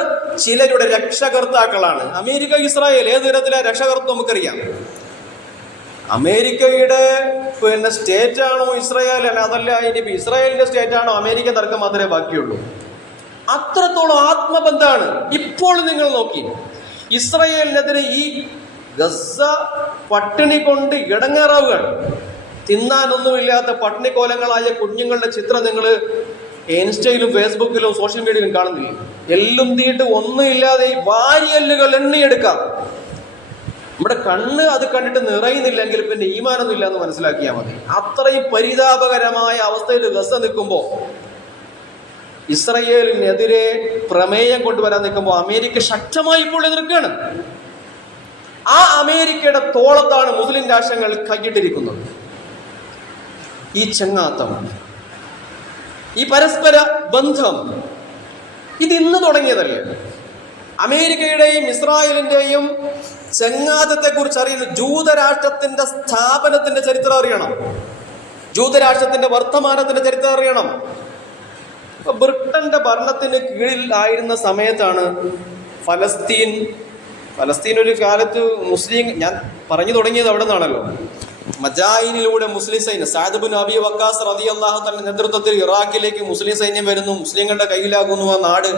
ചിലരുടെ രക്ഷകർത്താക്കളാണ്. അമേരിക്ക ഇസ്രായേൽ ഏത് തരത്തിലെ രക്ഷകർത്താവ് നമുക്കറിയാം. അമേരിക്കയുടെ സ്റ്റേറ്റ് ആണോ ഇസ്രായേൽ, അല്ല അതല്ല ഇനി ഇസ്രായേലിന്റെ സ്റ്റേറ്റ് ആണോ അമേരിക്ക, തർക്കം മാത്രമേ ബാക്കിയുള്ളൂ. അത്രത്തോളം ആത്മബന്ധമാണ്. ഇപ്പോൾ നിങ്ങൾ നോക്കി, ഇസ്രായേലിനെതിരെ ഈ ഗസ പട്ടിണി കൊണ്ട് ഇടങ്ങേറാവുകയാണ്. തിന്നാനൊന്നുമില്ലാത്ത പട്ടിണിക്കോലങ്ങളായ കുഞ്ഞുങ്ങളുടെ ചിത്രം നിങ്ങൾ ഇൻസ്റ്റയിലും ഫേസ്ബുക്കിലും സോഷ്യൽ മീഡിയയിലും കാണുന്നില്ല. എല്ലും തീയിട്ട് ഒന്നുമില്ലാതെ വാരിയല്ലുകൾ എണ്ണിയെടുക്കാം. നമ്മുടെ കണ്ണ് അത് കണ്ടിട്ട് നിറയുന്നില്ലെങ്കിൽ പിന്നെ ഈമാനൊന്നും ഇല്ല എന്ന് മനസ്സിലാക്കിയാൽ മതി. അത്രയും പരിതാപകരമായ അവസ്ഥയിൽ ഗസ നിൽക്കുമ്പോൾ, ഇസ്രയേലിനെതിരെ പ്രമേയം കൊണ്ടുവരാൻ നിൽക്കുമ്പോൾ അമേരിക്ക ശക്തമായി ഇപ്പോൾ എതിർക്കുകയാണ്. ആ അമേരിക്കയുടെ തോളത്താണ് മുസ്ലിം രാഷ്ട്രങ്ങൾ കൈയിട്ടിരിക്കുന്നത്. ഈ ചങ്ങാത്തം, ഈ പരസ്പര ബന്ധം ഇത് ഇന്ന് തുടങ്ങിയതല്ലേ? അമേരിക്കയുടെയും ഇസ്രായേലിന്റെയും ചങ്ങാത്തത്തെ കുറിച്ച് അറിയണം. ജൂതരാഷ്ട്രത്തിന്റെ സ്ഥാപനത്തിന്റെ ചരിത്രം അറിയണം. ജൂതരാഷ്ട്രത്തിന്റെ വർത്തമാനത്തിന്റെ ചരിത്രം അറിയണം. ബ്രിട്ടന്റെ ഭരണത്തിന് കീഴിൽ ആയിരുന്ന സമയത്താണ് ഫലസ്തീൻ ഒരു കാലത്ത് മുസ്ലിം, ഞാൻ പറഞ്ഞു തുടങ്ങിയത് അവിടെ നിന്നാണല്ലോ, മജായിനിലൂടെ മുസ്ലിം സൈന്യം സഅദ് ഇബ്നു അബീ വഖാസ് റളിയല്ലാഹു തആലയുടെ നേതൃത്വത്തിൽ ഇറാഖിലേക്ക് മുസ്ലിം സൈന്യം വരുന്നു, മുസ്ലിങ്ങളുടെ കയ്യിലാകുന്നു ആ നാട്,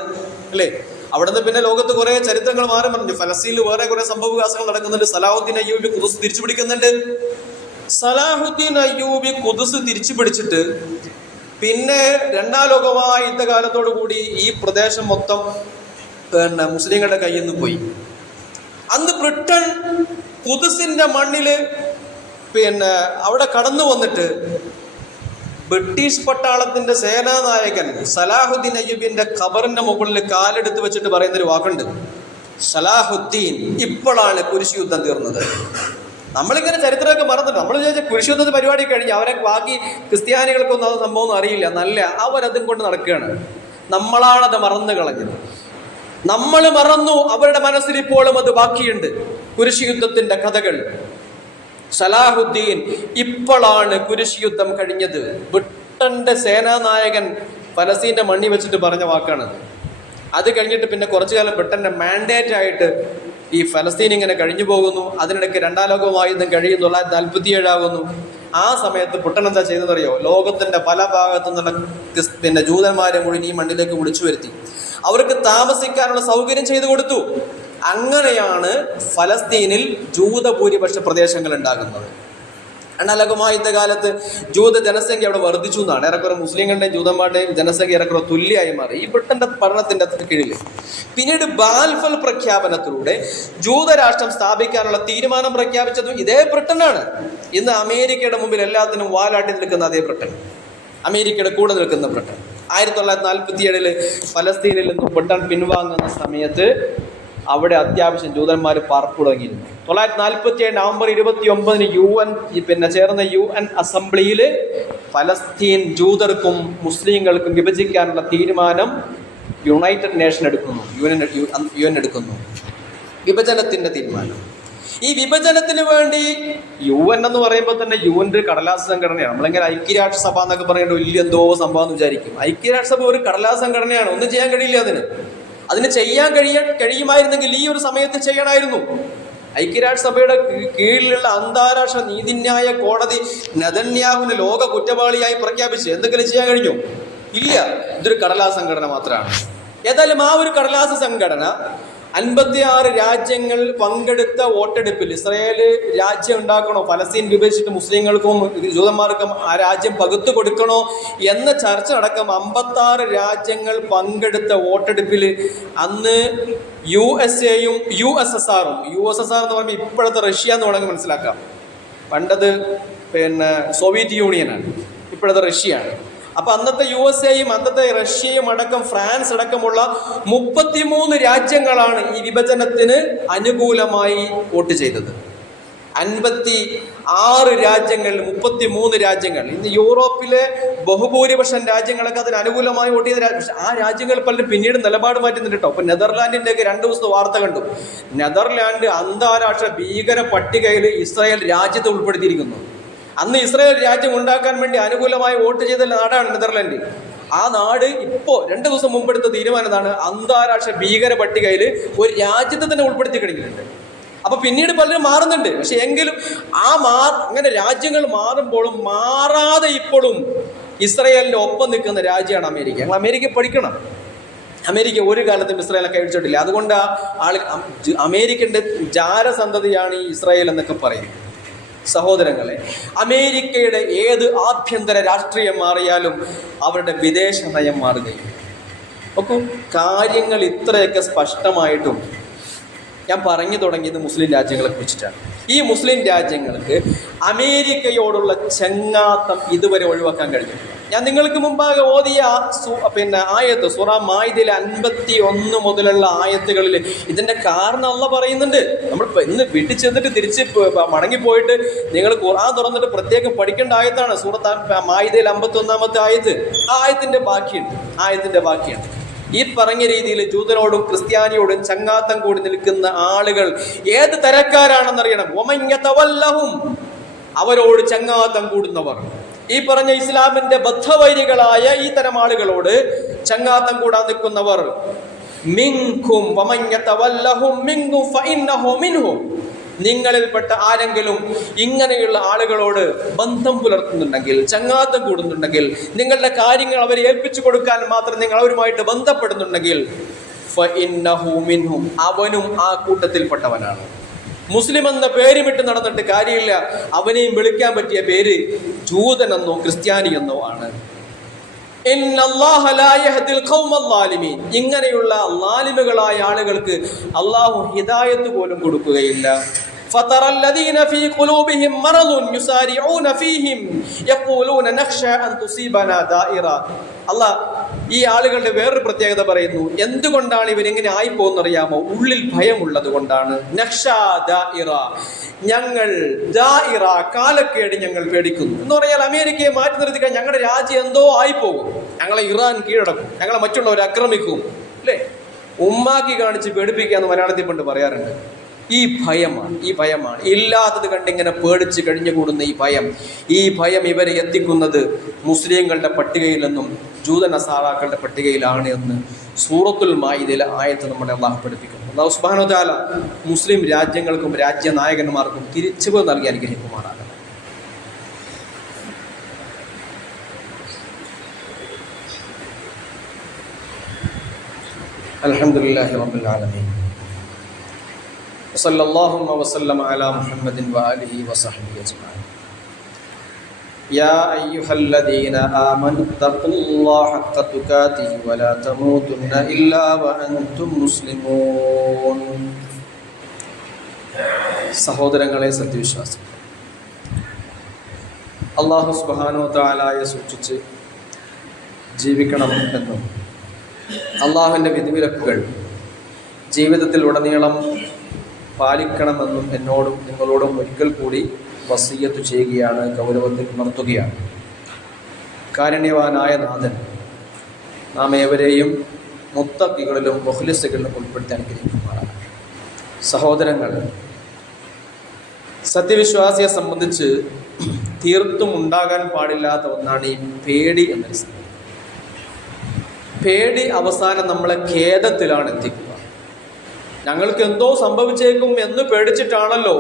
അല്ലേ? അവിടുന്ന് പിന്നെ ലോകത്ത് കുറെ ചരിത്രങ്ങൾ മാറി പറഞ്ഞു. ഫലസ്തീനിൽ വേറെ കുറെ സംഭവവികാസങ്ങൾ നടക്കുന്നുണ്ട്. സലാഹുദ്ദീൻ അയ്യൂബി ഖുദ്സ് തിരിച്ചു പിടിക്കുന്നുണ്ട്. സലാഹുദ്ദീൻ അയ്യൂബി ഖുദ്സ് തിരിച്ചു പിടിച്ചിട്ട് പിന്നെ രണ്ടാം ലോകമായ യുദ്ധകാലത്തോടു കൂടി ഈ പ്രദേശം മൊത്തം മുസ്ലിങ്ങളുടെ കയ്യിൽ നിന്ന് പോയി. അന്ന് ബ്രിട്ടൻ ഖുദ്സിന്റെ മണ്ണില് അവിടെ കടന്നു വന്നിട്ട് ബ്രിട്ടീഷ് പട്ടാളത്തിന്റെ സേനാനായകൻ സലാഹുദ്ദീൻ അയ്യൂബിന്റെ ഖബറിന്റെ മുകളിൽ കാലെടുത്ത് വെച്ചിട്ട് പറയുന്നൊരു വാക്കുണ്ട്, സലാഹുദ്ദീൻ ഇപ്പോഴാണ് കുരിശ് യുദ്ധം തീർന്നത്. നമ്മളിങ്ങനെ ചരിത്രമൊക്കെ മറന്നിട്ട് നമ്മൾ വിചാരിച്ച കുരിശ് യുദ്ധത്തെ പരിപാടി കഴിഞ്ഞ് അവരെ ബാക്കി ക്രിസ്ത്യാനികൾക്കൊന്നും അത് സംഭവമൊന്നും അറിയില്ല. നല്ല അവരതും കൊണ്ട് നടക്കുകയാണ്. നമ്മളാണത് മറന്നു കളഞ്ഞത്. നമ്മൾ മറന്നു. അവരുടെ മനസ്സിൽ ഇപ്പോഴും അത് ബാക്കിയുണ്ട്, കുരിശ് യുദ്ധത്തിന്റെ കഥകൾ. സലാഹുദ്ദീൻ ഇപ്പോഴാണ് കുരിശ് യുദ്ധം കഴിഞ്ഞത്. ബ്രിട്ടന്റെ സേനാനായകൻ ഫലസ്തീന്റെ മണ്ണി വെച്ചിട്ട് പറഞ്ഞ വാക്കാണ്. അത് കഴിഞ്ഞിട്ട് പിന്നെ കുറച്ചു കാലം ബ്രിട്ടന്റെ മാൻഡേറ്റ് ആയിട്ട് ഈ ഫലസ്തീൻ ഇങ്ങനെ കഴിഞ്ഞു പോകുന്നു. അതിനിടയ്ക്ക് രണ്ടാം ലോകമായുധം കഴിയും 1947 ആകുന്നു. ആ സമയത്ത് ബ്രിട്ടൻ എന്താ ചെയ്തതറിയോ? ലോകത്തിന്റെ പല ഭാഗത്തു നിന്നുള്ള ജൂതന്മാരെ മുഴുവൻ ഈ മണ്ണിലേക്ക് വിളിച്ചു വരുത്തി. അവർക്ക് താമസിക്കാനുള്ള സൗകര്യം ചെയ്തു കൊടുത്തു. അങ്ങനെയാണ് ഫലസ്തീനിൽ ജൂതഭൂരിപക്ഷ പ്രദേശങ്ങൾ ഉണ്ടാകുന്നത്. രണ്ടാം ലോകമായുദ്ധ കാലത്ത് ജൂത ജനസംഖ്യ അവിടെ വർദ്ധിച്ചു എന്നാണ്. ഏറെക്കുറെ മുസ്ലിങ്ങളുടെയും ജൂതന്മാരുടെയും ജനസംഖ്യ ഏറെക്കുറെ തുല്യമായി മാറി ഈ ബ്രിട്ടന്റെ ഭരണത്തിന്റെ കീഴിൽ. പിന്നീട് ബാൽഫൽ പ്രഖ്യാപനത്തിലൂടെ ജൂതരാഷ്ട്രം സ്ഥാപിക്കാനുള്ള തീരുമാനം പ്രഖ്യാപിച്ചതും ഇതേ ബ്രിട്ടനാണ്. ഇന്ന് അമേരിക്കയുടെ മുമ്പിൽ എല്ലാത്തിനും വാലാട്ടി നിൽക്കുന്ന അതേ ബ്രിട്ടൻ, അമേരിക്കയുടെ കൂടെ നിൽക്കുന്ന ബ്രിട്ടൻ. 1947 ഫലസ്തീനിൽ നിന്നും ബ്രിട്ടൻ പിൻവാങ്ങുന്ന സമയത്ത് അവിടെ അത്യാവശ്യം ജൂതന്മാർ പാർപ്പ് തുടങ്ങിയിരുന്നു. 1947 നവംബർ 29 ചേർന്ന UN അസംബ്ലിയിൽ ഫലസ്തീൻ ജൂതർക്കും മുസ്ലിങ്ങൾക്കും വിഭജിക്കാനുള്ള തീരുമാനം യുണൈറ്റഡ് നേഷൻ എടുക്കുന്നു, UN എടുക്കുന്നു. വിഭജനത്തിന്റെ തീരുമാനം. ഈ വിഭജനത്തിന് വേണ്ടി UN എന്ന് പറയുമ്പോൾ തന്നെ UN ഒരു കടലാസ് സംഘടനയാണ്. നമ്മളിങ്ങനെ ഐക്യരാഷ്ട്രസഭ എന്നൊക്കെ പറയുന്നത് വലിയ എന്തോ സംഭവം എന്ന് വിചാരിക്കും. ഐക്യരാഷ്ട്രസഭ ഒരു കടലാസ് സംഘടനയാണ്. ഒന്നും ചെയ്യാൻ കഴിയില്ല. അതിന് ചെയ്യാൻ കഴിയുമായിരുന്നെങ്കിൽ ഈ ഒരു സമയത്ത് ചെയ്യണമായിരുന്നു. ഐക്യരാഷ്ട്രസഭയുടെ കീഴിലുള്ള അന്താരാഷ്ട്ര നീതിന്യായ കോടതി നെതന്യാഹുവിനെ ലോക കുറ്റവാളിയായി പ്രഖ്യാപിച്ച് എന്തെങ്കിലും ചെയ്യാൻ കഴിഞ്ഞോ? ഇല്ല. ഇതൊരു കടലാസ് സംഘടന മാത്രമാണ്. ഏതായാലും ആ ഒരു കടലാസ് സംഘടന 56 രാജ്യങ്ങൾ പങ്കെടുത്ത വോട്ടെടുപ്പിൽ ഇസ്രായേല് രാജ്യം ഉണ്ടാക്കണോ, ഫലസ്തീൻ വിഭജിച്ചിട്ട് മുസ്ലിങ്ങൾക്കും ജൂതന്മാർക്കും ആ രാജ്യം പകുത്തു കൊടുക്കണോ എന്ന ചർച്ച അടക്കം 56 രാജ്യങ്ങൾ പങ്കെടുത്ത വോട്ടെടുപ്പിൽ അന്ന് USA-യും USSR-ഉം, USSR എന്ന് പറയുമ്പോൾ ഇപ്പോഴത്തെ റഷ്യ എന്ന് വേണമെങ്കിൽ മനസ്സിലാക്കാം. പണ്ടത് സോവിയറ്റ് യൂണിയനാണ്, ഇപ്പോഴത്തെ റഷ്യയാണ്. അപ്പൊ അന്നത്തെ USA-യും അന്നത്തെ റഷ്യയും അടക്കം ഫ്രാൻസ് അടക്കമുള്ള 33 രാജ്യങ്ങളാണ് ഈ വിഭജനത്തിന് അനുകൂലമായി വോട്ട് ചെയ്തത്. 56 രാജ്യങ്ങളിൽ 33 രാജ്യങ്ങൾ. ഇന്ന് യൂറോപ്പിലെ ബഹുഭൂരിപക്ഷം രാജ്യങ്ങളൊക്കെ അതിന് അനുകൂലമായി വോട്ട് ചെയ്ത ആ രാജ്യങ്ങൾ പലരും പിന്നീട് നിലപാട് മാറ്റുന്നുണ്ട് കേട്ടോ. അപ്പൊ നെതർലാൻഡിന്റെയൊക്കെ 2 ദിവസത്തെ വാർത്ത കണ്ടു. നെതർലാൻഡ് അന്താരാഷ്ട്ര ഭീകര പട്ടികയിൽ ഇസ്രായേൽ രാജ്യത്തെ ഉൾപ്പെടുത്തിയിരിക്കുന്നു. അന്ന് ഇസ്രായേൽ രാജ്യം ഉണ്ടാക്കാൻ വേണ്ടി അനുകൂലമായി വോട്ട് ചെയ്ത നാടാണ് നെതർലാൻഡ്. ആ നാട് ഇപ്പോൾ 2 ദിവസം മുമ്പെടുത്ത തീരുമാനം എന്താണ്? അന്താരാഷ്ട്ര ഭീകര പട്ടികയിൽ ഒരു രാജ്യത്തെ തന്നെ ഉൾപ്പെടുത്തി കഴിഞ്ഞിട്ടുണ്ട്. അപ്പൊ പിന്നീട് പലരും മാറുന്നുണ്ട്. പക്ഷെ എങ്കിലും അങ്ങനെ രാജ്യങ്ങൾ മാറുമ്പോഴും മാറാതെ ഇപ്പോഴും ഇസ്രായേലിന്റെ ഒപ്പം നിൽക്കുന്ന രാജ്യമാണ് അമേരിക്ക. ഞങ്ങൾ അമേരിക്ക പഠിക്കണം. അമേരിക്ക ഒരു കാലത്തും ഇസ്രായേൽ കഴിച്ചിട്ടില്ല. അതുകൊണ്ട് അമേരിക്കന്റെ ജാരസന്തതിയാണ് ഈ ഇസ്രായേൽ എന്നൊക്കെ പറയുന്നത്. സഹോദരങ്ങളെ, അമേരിക്കയുടെ ഏത് ആഭ്യന്തര രാഷ്ട്രീയം മാറിയാലും അവരുടെ വിദേശ നയം മാറുകയും ഒക്കെ കാര്യങ്ങൾ ഇത്രയൊക്കെ സ്പഷ്ടമായിട്ടും ഞാൻ പറഞ്ഞു തുടങ്ങിയത് മുസ്ലിം രാജ്യങ്ങളെ കുറിച്ചിട്ടാണ്. ഈ മുസ്ലിം രാജ്യങ്ങൾക്ക് അമേരിക്കയോടുള്ള ചങ്ങാത്തം ഇതുവരെ ഒഴിവാക്കാൻ കഴിഞ്ഞിട്ടില്ല. ഞാൻ നിങ്ങൾക്ക് മുമ്പാകെ ഓതിയ ആയത്ത് സൂറ മാഇദയിലെ 51 മുതലുള്ള ആയത്തുകളിൽ ഇതിന്റെ കാരണം അല്ലാഹ് പറയുന്നുണ്ട്. നമ്മൾ ഇന്ന് വീട്ടിൽ ചെന്നിട്ട് തിരിച്ച് മടങ്ങിപ്പോയിട്ട് നിങ്ങൾ ഖുർആൻ തുറന്നിട്ട് പ്രത്യേകം പഠിക്കേണ്ട ആയത്താണ് സൂറത്ത് മാഇദയിലെ 51-ാമത്തെ ആയത്ത്. ആ ആയത്തിന്റെ ബാക്കിയുണ്ട്. ഈ പറഞ്ഞ രീതിയിൽ ജൂതനോടും ക്രിസ്ത്യാനിയോടും ചങ്ങാത്തം കൂടി നിൽക്കുന്ന ആളുകൾ ഏത് തരക്കാരാണെന്നറിയണം. ഒമഞ്ഞതവല്ലഹും, അവരോട് ചങ്ങാത്തം കൂടുന്നവർ, ഈ പറഞ്ഞ ഇസ്ലാമിന്റെ ബദ്ധവൈരികളായ ഈ തരം ആളുകളോട് ചങ്ങാത്തം കൂടാൻ നിൽക്കുന്നവർ, മിൻകും വമഞ്ഞതവല്ലഹും മിൻകും ഫഇന്നഹു മിൻഹും, നിങ്ങളിൽപ്പെട്ട ആരെങ്കിലും ഇങ്ങനെയുള്ള ആളുകളോട് ബന്ധം പുലർത്തുന്നുണ്ടെങ്കിൽ, ചങ്ങാത്തം കൂടുന്നുണ്ടെങ്കിൽ, നിങ്ങളുടെ കാര്യങ്ങൾ അവരെ ഏൽപ്പിച്ചു കൊടുക്കാൻ മാത്രം നിങ്ങൾ അവരുമായിട്ട് ബന്ധപ്പെടുന്നുണ്ടെങ്കിൽ, ഫഇന്നഹു മിൻഹും, അവനും ആ കൂട്ടത്തിൽപ്പെട്ടവനാണ്. മുസ്ലിം എന്ന പേരുമിട്ട് നടന്നിട്ട് കാര്യമില്ല. അവനെയും വിളിക്കാൻ പറ്റിയ പേര് ജൂതനെന്നോ ക്രിസ്ത്യാനിയെന്നോ ആണ്. ഇങ്ങനെയുള്ള ലാലിമുകളായ ആളുകൾക്ക് അള്ളാഹു ഹിദായത്ത് പോലും കൊടുക്കുകയില്ല. അള്ളാഹ് ഈ ആളുകളുടെ വേറൊരു പ്രത്യേകത പറയുന്നു. എന്തുകൊണ്ടാണ് ഇവരിങ്ങനെ ആയിപ്പോന്നറിയാമോ? ഉള്ളിൽ ഭയമുള്ളത് കൊണ്ടാണ്. ഞങ്ങൾ കാലക്കേട് ഞങ്ങൾ പേടിക്കുന്നു എന്ന് പറഞ്ഞാൽ അമേരിക്കയെ മാറ്റി നിർത്തിക്കാൻ ഞങ്ങളുടെ രാജ്യം എന്തോ ആയിപ്പോകും, ഞങ്ങളെ ഇറാൻ കീഴടക്കും, ഞങ്ങളെ മറ്റുള്ളവരെ ആക്രമിക്കും, അല്ലേ? ഉമ്മാക്കി കാണിച്ച് പേടിപ്പിക്കാന്ന് മലയാളത്തിൽ പണ്ട് പറയാറുണ്ട്. ഈ ഭയമാണ് ഇല്ലാത്തത് കണ്ടിങ്ങനെ പേടിച്ച് കഴിഞ്ഞുകൂടുന്ന ഈ ഭയം ഇവരെ എത്തിക്കുന്നത് മുസ്ലിങ്ങളുടെ പട്ടികയിൽ നിന്നും ജൂത നസാറാക്കളുടെ പട്ടികയിലാണ് എന്ന് സൂറത്തുൽ മാഇദയിലെ ആയത്ത് നമ്മളെ അല്ലാഹു പഠിപ്പിക്കുന്നു. അല്ലാഹു സുബ്ഹാനഹു വ തആല മുസ്ലിം രാജ്യങ്ങൾക്കും രാജ്യനായകന്മാർക്കും തിരിച്ചുപോയി നൽകി അനുഗ്രഹിക്കുമാറാകട്ടെ. അൽഹംദുലില്ലാഹി റബ്ബിൽ ആലമീൻ. സല്ലല്ലാഹു വസല്ലമ അലാ മുഹമ്മദിൻ വആലിഹി വസഹ്ബിഹി അജ്മഈൻ. യാ അയ്യുഹല്ലദീന ആമനു തഖുല്ലാഹ ഹഖ്ക തുഖാതിഹി വലാ തമൂതുന്ന ഇല്ലാ വഅൻതും മുസ്ലിമൂൻ. സഹോദരങ്ങളെ സത്യവിശ്വാസികളെ, അല്ലാഹു സുബ്ഹാനഹു വ തആലയെ സൂക്ഷിച്ച് ജീവിക്കണം എന്നും അല്ലാഹുവിൻ്റെ വിധിവിലക്കുകൾ ജീവിതത്തിൽ ഉടനീളം പാലിക്കണമെന്നും എന്നോടും നിങ്ങളോടും ഒരിക്കൽ കൂടി വസിയ്യത്ത് ചെയ്യുകയാണ്, ഗൗരവത്തിൽ ഉണർത്തുകയാണ്. കാരുണ്യവാനായ നാഥൻ നാം ഏവരെയും മുത്തഖികളിലും മുഖ്ലിസുകളിലും ഉൾപ്പെടുത്തി അനുഗ്രഹിക്കുമാറാണ്. സഹോദരങ്ങൾ, സത്യവിശ്വാസിയെ സംബന്ധിച്ച് തീർത്തും ഉണ്ടാകാൻ പാടില്ലാത്ത ഒന്നാണ് ഈ പേടി എന്നൊരു സംഗതി. പേടി അവസാനം നമ്മളെ ഖേദത്തിലാണ് എത്തിക്കുക. ഞങ്ങൾക്ക് എന്തോ സംഭവിച്ചേക്കും എന്ന് പേടിച്ചിട്ടാണല്ലോ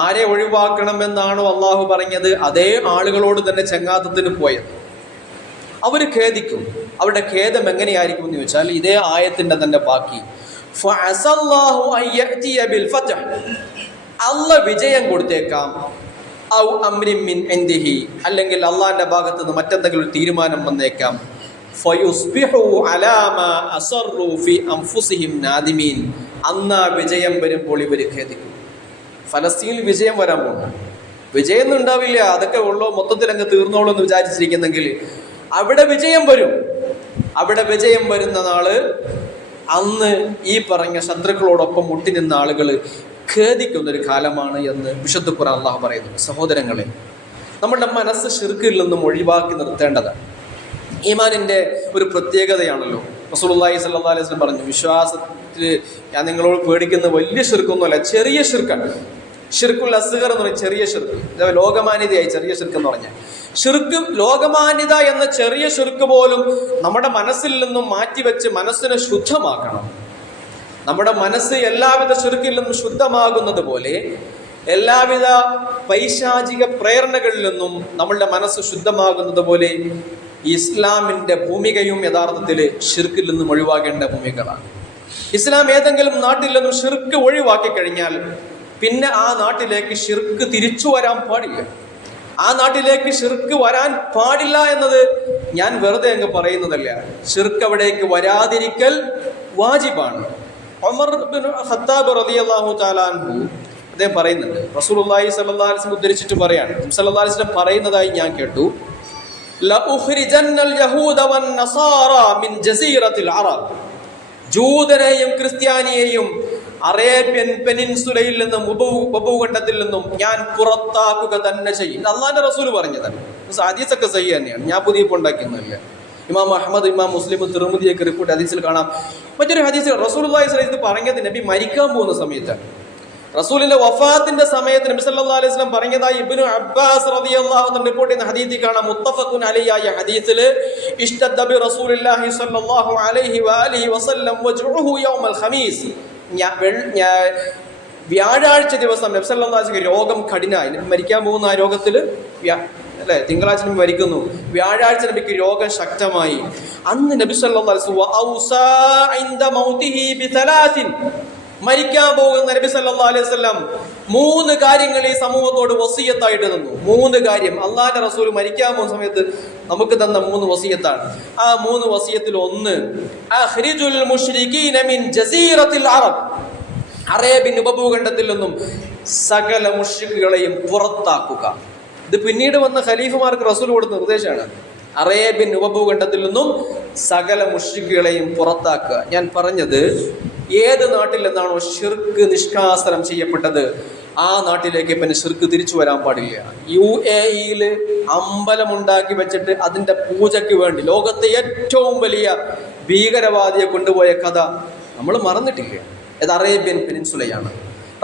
ആരെ ഒഴിവാക്കണമെന്നാണോ അള്ളാഹു പറഞ്ഞത് അതേ ആളുകളോട് തന്നെ ചങ്ങാത്തത്തിന് പോയത്. അവർ ഖേദിക്കും. അവരുടെ ഖേദം എങ്ങനെയായിരിക്കും എന്ന് ചോദിച്ചാൽ ഇതേ ആയത്തിന്റെ തന്നെ ബാക്കി, അള്ളാഹ് വിജയം കൊടുത്തേക്കാം, ഔ അംരിൻ മിൻ ഇൻദിഹി, അല്ലെങ്കിൽ അള്ളാഹിന്റെ ഭാഗത്ത് നിന്ന് മറ്റെന്തെങ്കിലും ഒരു തീരുമാനം വന്നേക്കാം. അന്നാ വിജയം വരുമ്പോൾ ഇവർ ഖേദിക്കും. ഫലസ്തീനിൽ വിജയം വരാൻ പോകുന്നു. വിജയം ഒന്നും ഉണ്ടാവില്ല, അതൊക്കെ ഉള്ളോ മൊത്തത്തിൽ അങ്ങ് തീർന്നോളൂ എന്ന് വിചാരിച്ചിരിക്കുന്നെങ്കിൽ അവിടെ വിജയം വരും. അവിടെ വിജയം വരുന്ന നാള് അന്ന് ഈ പറഞ്ഞ ശത്രുക്കളോടൊപ്പം മുട്ടി നിന്ന ആളുകൾ ഖേദിക്കുന്നൊരു കാലമാണ് എന്ന് വിശുദ്ധ ഖുർആൻ അല്ലാഹു പറയുന്നു. സഹോദരങ്ങളെ, നമ്മുടെ മനസ്സ് ശിർക്കിൽ നിന്നും ഒഴിവാക്കി നിർത്തേണ്ടതാണ്. ഈമാനിൻ്റെ ഒരു പ്രത്യേകതയാണല്ലോ. റസൂലുള്ളാഹി സ്വല്ലല്ലാഹു അലൈഹി വസല്ലം പറഞ്ഞു, വിശ്വാസത്തിൽ ഞാൻ നിങ്ങളോട് പേടിക്കുന്ന വലിയ ശിർക്കൊന്നുമല്ല, ചെറിയ ശിർക്കാണ്. ഷിർക്കുൽ അസ്ഗർ എന്ന് പറഞ്ഞാൽ ചെറിയ ഷിർക്ക്, ലോകമാന്യതയായി ചെറിയ ഷിർക്ക് എന്ന് പറഞ്ഞാൽ ഷിർക്ക്, ലോകമാന്യത എന്ന ചെറിയ ഷിർക്ക് പോലും നമ്മുടെ മനസ്സിൽ നിന്നും മാറ്റിവെച്ച് മനസ്സിനെ ശുദ്ധമാക്കണം. നമ്മുടെ മനസ്സ് എല്ലാവിധ ഷിർക്കിൽ നിന്നും ശുദ്ധമാകുന്നത് പോലെ എല്ലാവിധ പൈശാചിക പ്രേരണകളിൽ നിന്നും നമ്മളുടെ മനസ്സ് ശുദ്ധമാകുന്നത് പോലെ ഇസ്ലാമിൻ്റെ ഭൂമികയും യഥാർത്ഥത്തിൽ ഷിർക്കിൽ നിന്നും ഒഴിവാക്കേണ്ട ഭൂമികളാണ്. ഇസ്ലാം ഏതെങ്കിലും നാട്ടിൽ നിന്നും ഷിർക്ക് ഒഴിവാക്കി കഴിഞ്ഞാൽ പിന്നെ ആ നാട്ടിലേക്ക് ഷിർക്ക് തിരിച്ചു വരാൻ പാടില്ല. ആ നാട്ടിലേക്ക് ഷിർക്ക് വരാൻ പാടില്ല എന്നത് ഞാൻ വെറുതെ അങ്ങ് പറയുന്നതല്ല. ഷിർക്ക് അവിടേക്ക് വരാതിരിക്കൽ വാജിബാണ്. ഉമർ ബിൻ ഖത്താബ് റളിയല്ലാഹു തആല അൻഹു അദ്ദേഹം പറയുന്നുണ്ട്, റസൂലുള്ളാഹി സ്വല്ലല്ലാഹു അലൈഹി വസല്ലം ഉദ്ധരിച്ചിട്ട് പറയാണ്, സല്ലല്ലാഹു അലൈഹി വസല്ലം പറയുന്നതായി ഞാൻ കേട്ടു, ലഉഖ്രിജന്നൽ യഹൂദ വൻ നസാറ മിൻ ജസീറത്തിൽ അറബ്. ജൂതനെയും ക്രിസ്ത്യാനിയെയും അറേബ്യൻ പെനിൻസുലയിൽ നിന്നും ഉപഭൂഖണ്ഡത്തിൽ നിന്നും ഞാൻ പുറത്താക്കുക തന്നെ ചെയ്യും. അള്ളാന്റെ റസൂൽ പറഞ്ഞതാണ്. ഹദീസൊക്കെ സഹിഹ് തന്നെയാണ്, ഞാൻ പുതിയ ഉണ്ടാക്കിയൊന്നുമില്ല. ഇമാം അഹ്മദ്, ഇമാം മുസ്ലിം, തിർമിദിയൊക്കെ റിപ്പോർട്ട് ഹദീസിൽ കാണാം. മറ്റൊരു ഹദീസിൽ റസൂലുള്ളാഹി സ്വല്ലല്ലാഹു അലൈഹി വസല്ലം പറഞ്ഞത് നബി മരിക്കാൻ പോകുന്ന സമയത്താണ്. റസൂലിന്റെ വഫാത്തിന്റെ സമയത്ത് നബി സല്ലല്ലാഹു അലൈഹി വസല്ലം പറഞ്ഞതായി ഇബ്നു അബ്ബാസ് റളിയല്ലാഹു അൻഹു റിപ്പോർട്ട് ചെയ്യുന്ന ഹദീസിൽ കാണാം. മുത്തഫഖുൻ അലൈഹി ഹദീസിൽ ഇഷ്തദ്ദ ബി റസൂലില്ലാഹി സ്വല്ലല്ലാഹു അലൈഹി വആലിഹി വസല്ലം വജ്ഉഹു യൗമൽ ഖമീസ്. വ്യാഴാഴ്ച ദിവസം നബി സല്ലല്ലാഹു അലൈഹി വസല്ലം രോഗം കഠിനായി. നബി മരിക്കാൻ പോകുന്ന ആ രോഗത്തിൽ അല്ലെ, തിങ്കളാഴ്ച നബി മരിക്കുന്നു, വ്യാഴാഴ്ച നബിക്ക് രോഗം ശക്തമായി. അന്ന് നബി സല്ലല്ലാഹു അലൈഹി വസല്ലം മരിക്കാൻ പോകുന്ന നബി സല്ലല്ലാഹു അലൈഹി വസല്ലം 3 കാര്യങ്ങൾ ഈ സമൂഹത്തോട് വസിയത്തായിട്ട് തന്നു. 3 കാര്യം അള്ളാഹുവിന്റെ റസൂൽ മരിക്കാൻ പോകുന്ന സമയത്ത് നമുക്ക് തന്ന 3 വസിയത്താണ്. ആ 3 വസിയത്തിൽ ഒന്ന്, അഖ്രിജുൽ മുശ്രികീന മിൻ ജസീറത്തിൽ അറബ്. അറേബ്യൻ ഉപഭൂഖണ്ഡത്തിൽ നിന്നും സകല മുശ്രിക്കുകളെയും പുറത്താക്കുക. ഇത് പിന്നീട് വന്ന ഖലീഫമാർക്ക് റസൂൽ കൊടുത്ത നിർദ്ദേശമാണ്. അറേബ്യൻ ഉപഭൂഖണ്ഡത്തിൽ നിന്നും സകല മുശ്രിക്കുകളെയും പുറത്താക്കുക. ഞാൻ പറഞ്ഞത്, ഏത് നാട്ടിൽ നിന്നാണോ ശിർക്ക് നിഷ്കാസനം ചെയ്യപ്പെട്ടത് ആ നാട്ടിലേക്ക് പിന്നെ ശിർക്ക് തിരിച്ചു വരാൻ പാടില്ല. UAE അമ്പലമുണ്ടാക്കി വെച്ചിട്ട് അതിന്റെ പൂജയ്ക്ക് വേണ്ടി ലോകത്തെ ഏറ്റവും വലിയ ഭീകരവാദിയെ കൊണ്ടുപോയ കഥ നമ്മൾ മറന്നിട്ടില്ല. ഇത് അറേബ്യൻ പെനിൻസുലയാണ്.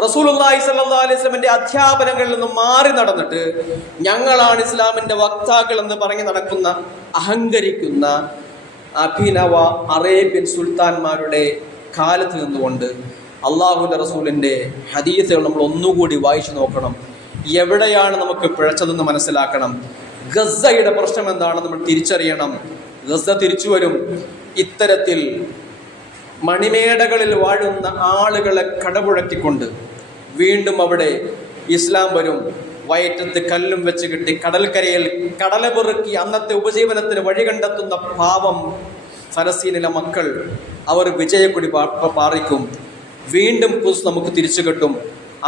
റസൂലുള്ളാഹി സ്വല്ലല്ലാഹു അലൈഹി വസല്ലമയുടെ അധ്യാപനങ്ങളിൽ നിന്നും മാറി നടന്നിട്ട് ഞങ്ങളാണ് ഇസ്ലാമിന്റെ വക്താക്കൾ എന്ന് പറഞ്ഞ് നടക്കുന്ന, അഹങ്കരിക്കുന്ന അഭിനവ അറേബ്യൻ സുൽത്താൻമാരുടെ കാലത്ത് നിന്നുകൊണ്ട് അള്ളാഹുവിൻ്റെ റസൂലിൻ്റെ ഹദീസുകൾ നമ്മൾ ഒന്നുകൂടി വായിച്ചു നോക്കണം. എവിടെയാണ് നമുക്ക് പിഴച്ചതെന്ന് മനസ്സിലാക്കണം. ഗസയുടെ പ്രശ്നം എന്താണെന്ന് നമ്മൾ തിരിച്ചറിയണം. ഗസ തിരിച്ചു വരും. ഇത്തരത്തിൽ മണിമേടകളിൽ വാഴുന്ന ആളുകളെ കടപുഴക്കിക്കൊണ്ട് വീണ്ടും അവിടെ ഇസ്ലാം വരും. വയറ്റത്ത് കല്ലും വെച്ച് കിട്ടി കടൽക്കരയിൽ കടല പെറുക്കി അന്നത്തെ ഉപജീവനത്തിന് വഴി കണ്ടെത്തുന്ന പാവം ഫലസ്തീനിലെ മക്കൾ അവർ വിജയക്കൊടി പാറിക്കും. വീണ്ടും ഖുദ്സ് നമുക്ക് തിരിച്ചു കിട്ടും.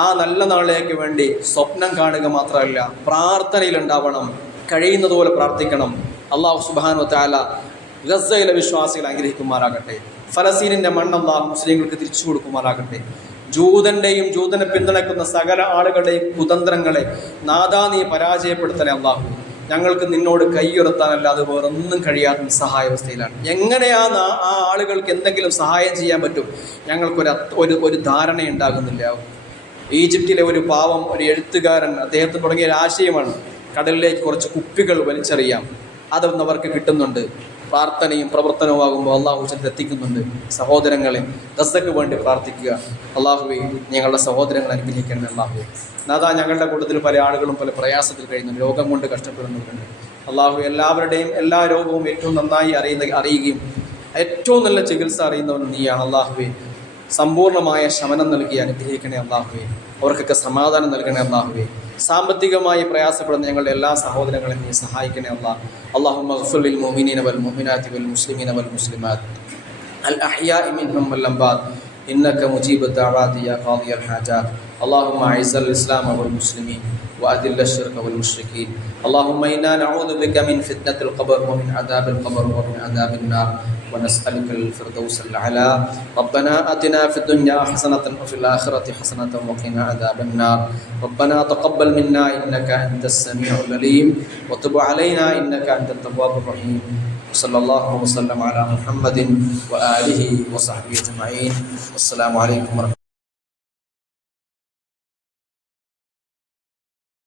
ആ നല്ല നാളിലേക്ക് വേണ്ടി സ്വപ്നം കാണുക മാത്രമല്ല, പ്രാർത്ഥനയിലുണ്ടാവണം. കഴിയുന്നതുപോലെ പ്രാർത്ഥിക്കണം. അള്ളാഹു സുബ്ഹാനഹു വ തആല ഗസയിലെ വിശ്വാസികളെ അനുഗ്രഹിക്കുമാറാകട്ടെ. ഫലസ്തീനിൻ്റെ മണ്ണ് അള്ളാഹു മുസ്ലിങ്ങൾക്ക് തിരിച്ചു കൊടുക്കുമാറാകട്ടെ. ജൂതൻ്റെയും ജൂതനെ പിന്തുണയ്ക്കുന്ന സകല ആളുകളുടെയും കുതന്ത്രങ്ങളെ നാദാ നീ പരാജയപ്പെടുത്തണേ അള്ളാഹു. ഞങ്ങൾക്ക് നിന്നോട് കൈയുയർത്താനല്ലാതെ വേറൊന്നും കഴിയാത്ത നിസ്സഹായാവസ്ഥയിലാണ്. എങ്ങനെയാണ് ആ ആളുകൾക്ക് എന്തെങ്കിലും സഹായം ചെയ്യാൻ പറ്റും? ഞങ്ങൾക്കൊരു ധാരണയുണ്ടാകുന്നില്ല. ഈജിപ്തിലെ ഒരു പാവം ഒരു എഴുത്തുകാരൻ, അദ്ദേഹത്തിന് തുടങ്ങിയ ഒരു ആശയമാണ് കടലിലേക്ക് കുറച്ച് കുപ്പികൾ വലിച്ചെറിയാം. അതൊന്നും അവർക്ക് കിട്ടുന്നുണ്ട്. പ്രാർത്ഥനയും പ്രവർത്തനവുമാകുമ്പോൾ അള്ളാഹു എത്തിക്കുന്നുണ്ട്. സഹോദരങ്ങളെ, ഗസക്ക് വേണ്ടി പ്രാർത്ഥിക്കുക. അള്ളാഹുവെ, ഞങ്ങളുടെ സഹോദരങ്ങളെ അനുഗ്രഹിക്കണം. അള്ളാഹുവെ നാദാ, ഞങ്ങളുടെ കൂട്ടത്തിൽ പല ആളുകളും പല പ്രയാസത്തിൽ കഴിയുന്നുണ്ട്, രോഗം കൊണ്ട് കഷ്ടപ്പെടുന്നവരുണ്ട്. അള്ളാഹു എല്ലാവരുടെയും എല്ലാ രോഗവും ഏറ്റവും നന്നായി അറിയുകയും ഏറ്റവും നല്ല ചികിത്സ അറിയുന്നവൻ നീയാണ്. അള്ളാഹുവെ, സമ്പൂർണ്ണമായ ശമനം നൽകി അനുഗ്രഹിക്കണേ. അള്ളാഹുവെ, അവർക്കൊക്കെ സമാധാനം നൽകണേ. അള്ളാഹുവെ, സാമ്പത്തികമായി പ്രയാസപ്പെടുന്ന ഞങ്ങളുടെ എല്ലാ സഹോദരങ്ങളെയും നീ സഹായിക്കണേ. അല്ലാഹുമ്മ ഗ്ഫിർ ലിൽ മുഅ്മിനീന വൽ മുഅ്മിനാത്തി വൽ മുസ്ലിമീന വൽ മുസ്ലിമാത്ത് അൽ അഹ്യാഇ മിൻഹും വൽ അംവാത് ഇന്നക മുജീബു ദഅവാതി യാ ഖാദിയൽ ഹാജാത്ത്. اللهم أعز الإسلام والمسلمين وأذل الشرك والمشركين. اللهم إنا نعوذ بك من فتنة القبر ومن عذاب القبر ومن عذاب النار ونسألك الفردوس الأعلى. ربنا آتنا في الدنيا حسنة وفي الآخرة حسنة وقنا عذاب النار. ربنا تقبل منا إنك أنت السميع العليم وتب علينا إنك أنت التواب الرحيم. صلى الله وسلم على محمد وآله وصحبه أجمعين. والسلام عليكم ورحمة الله.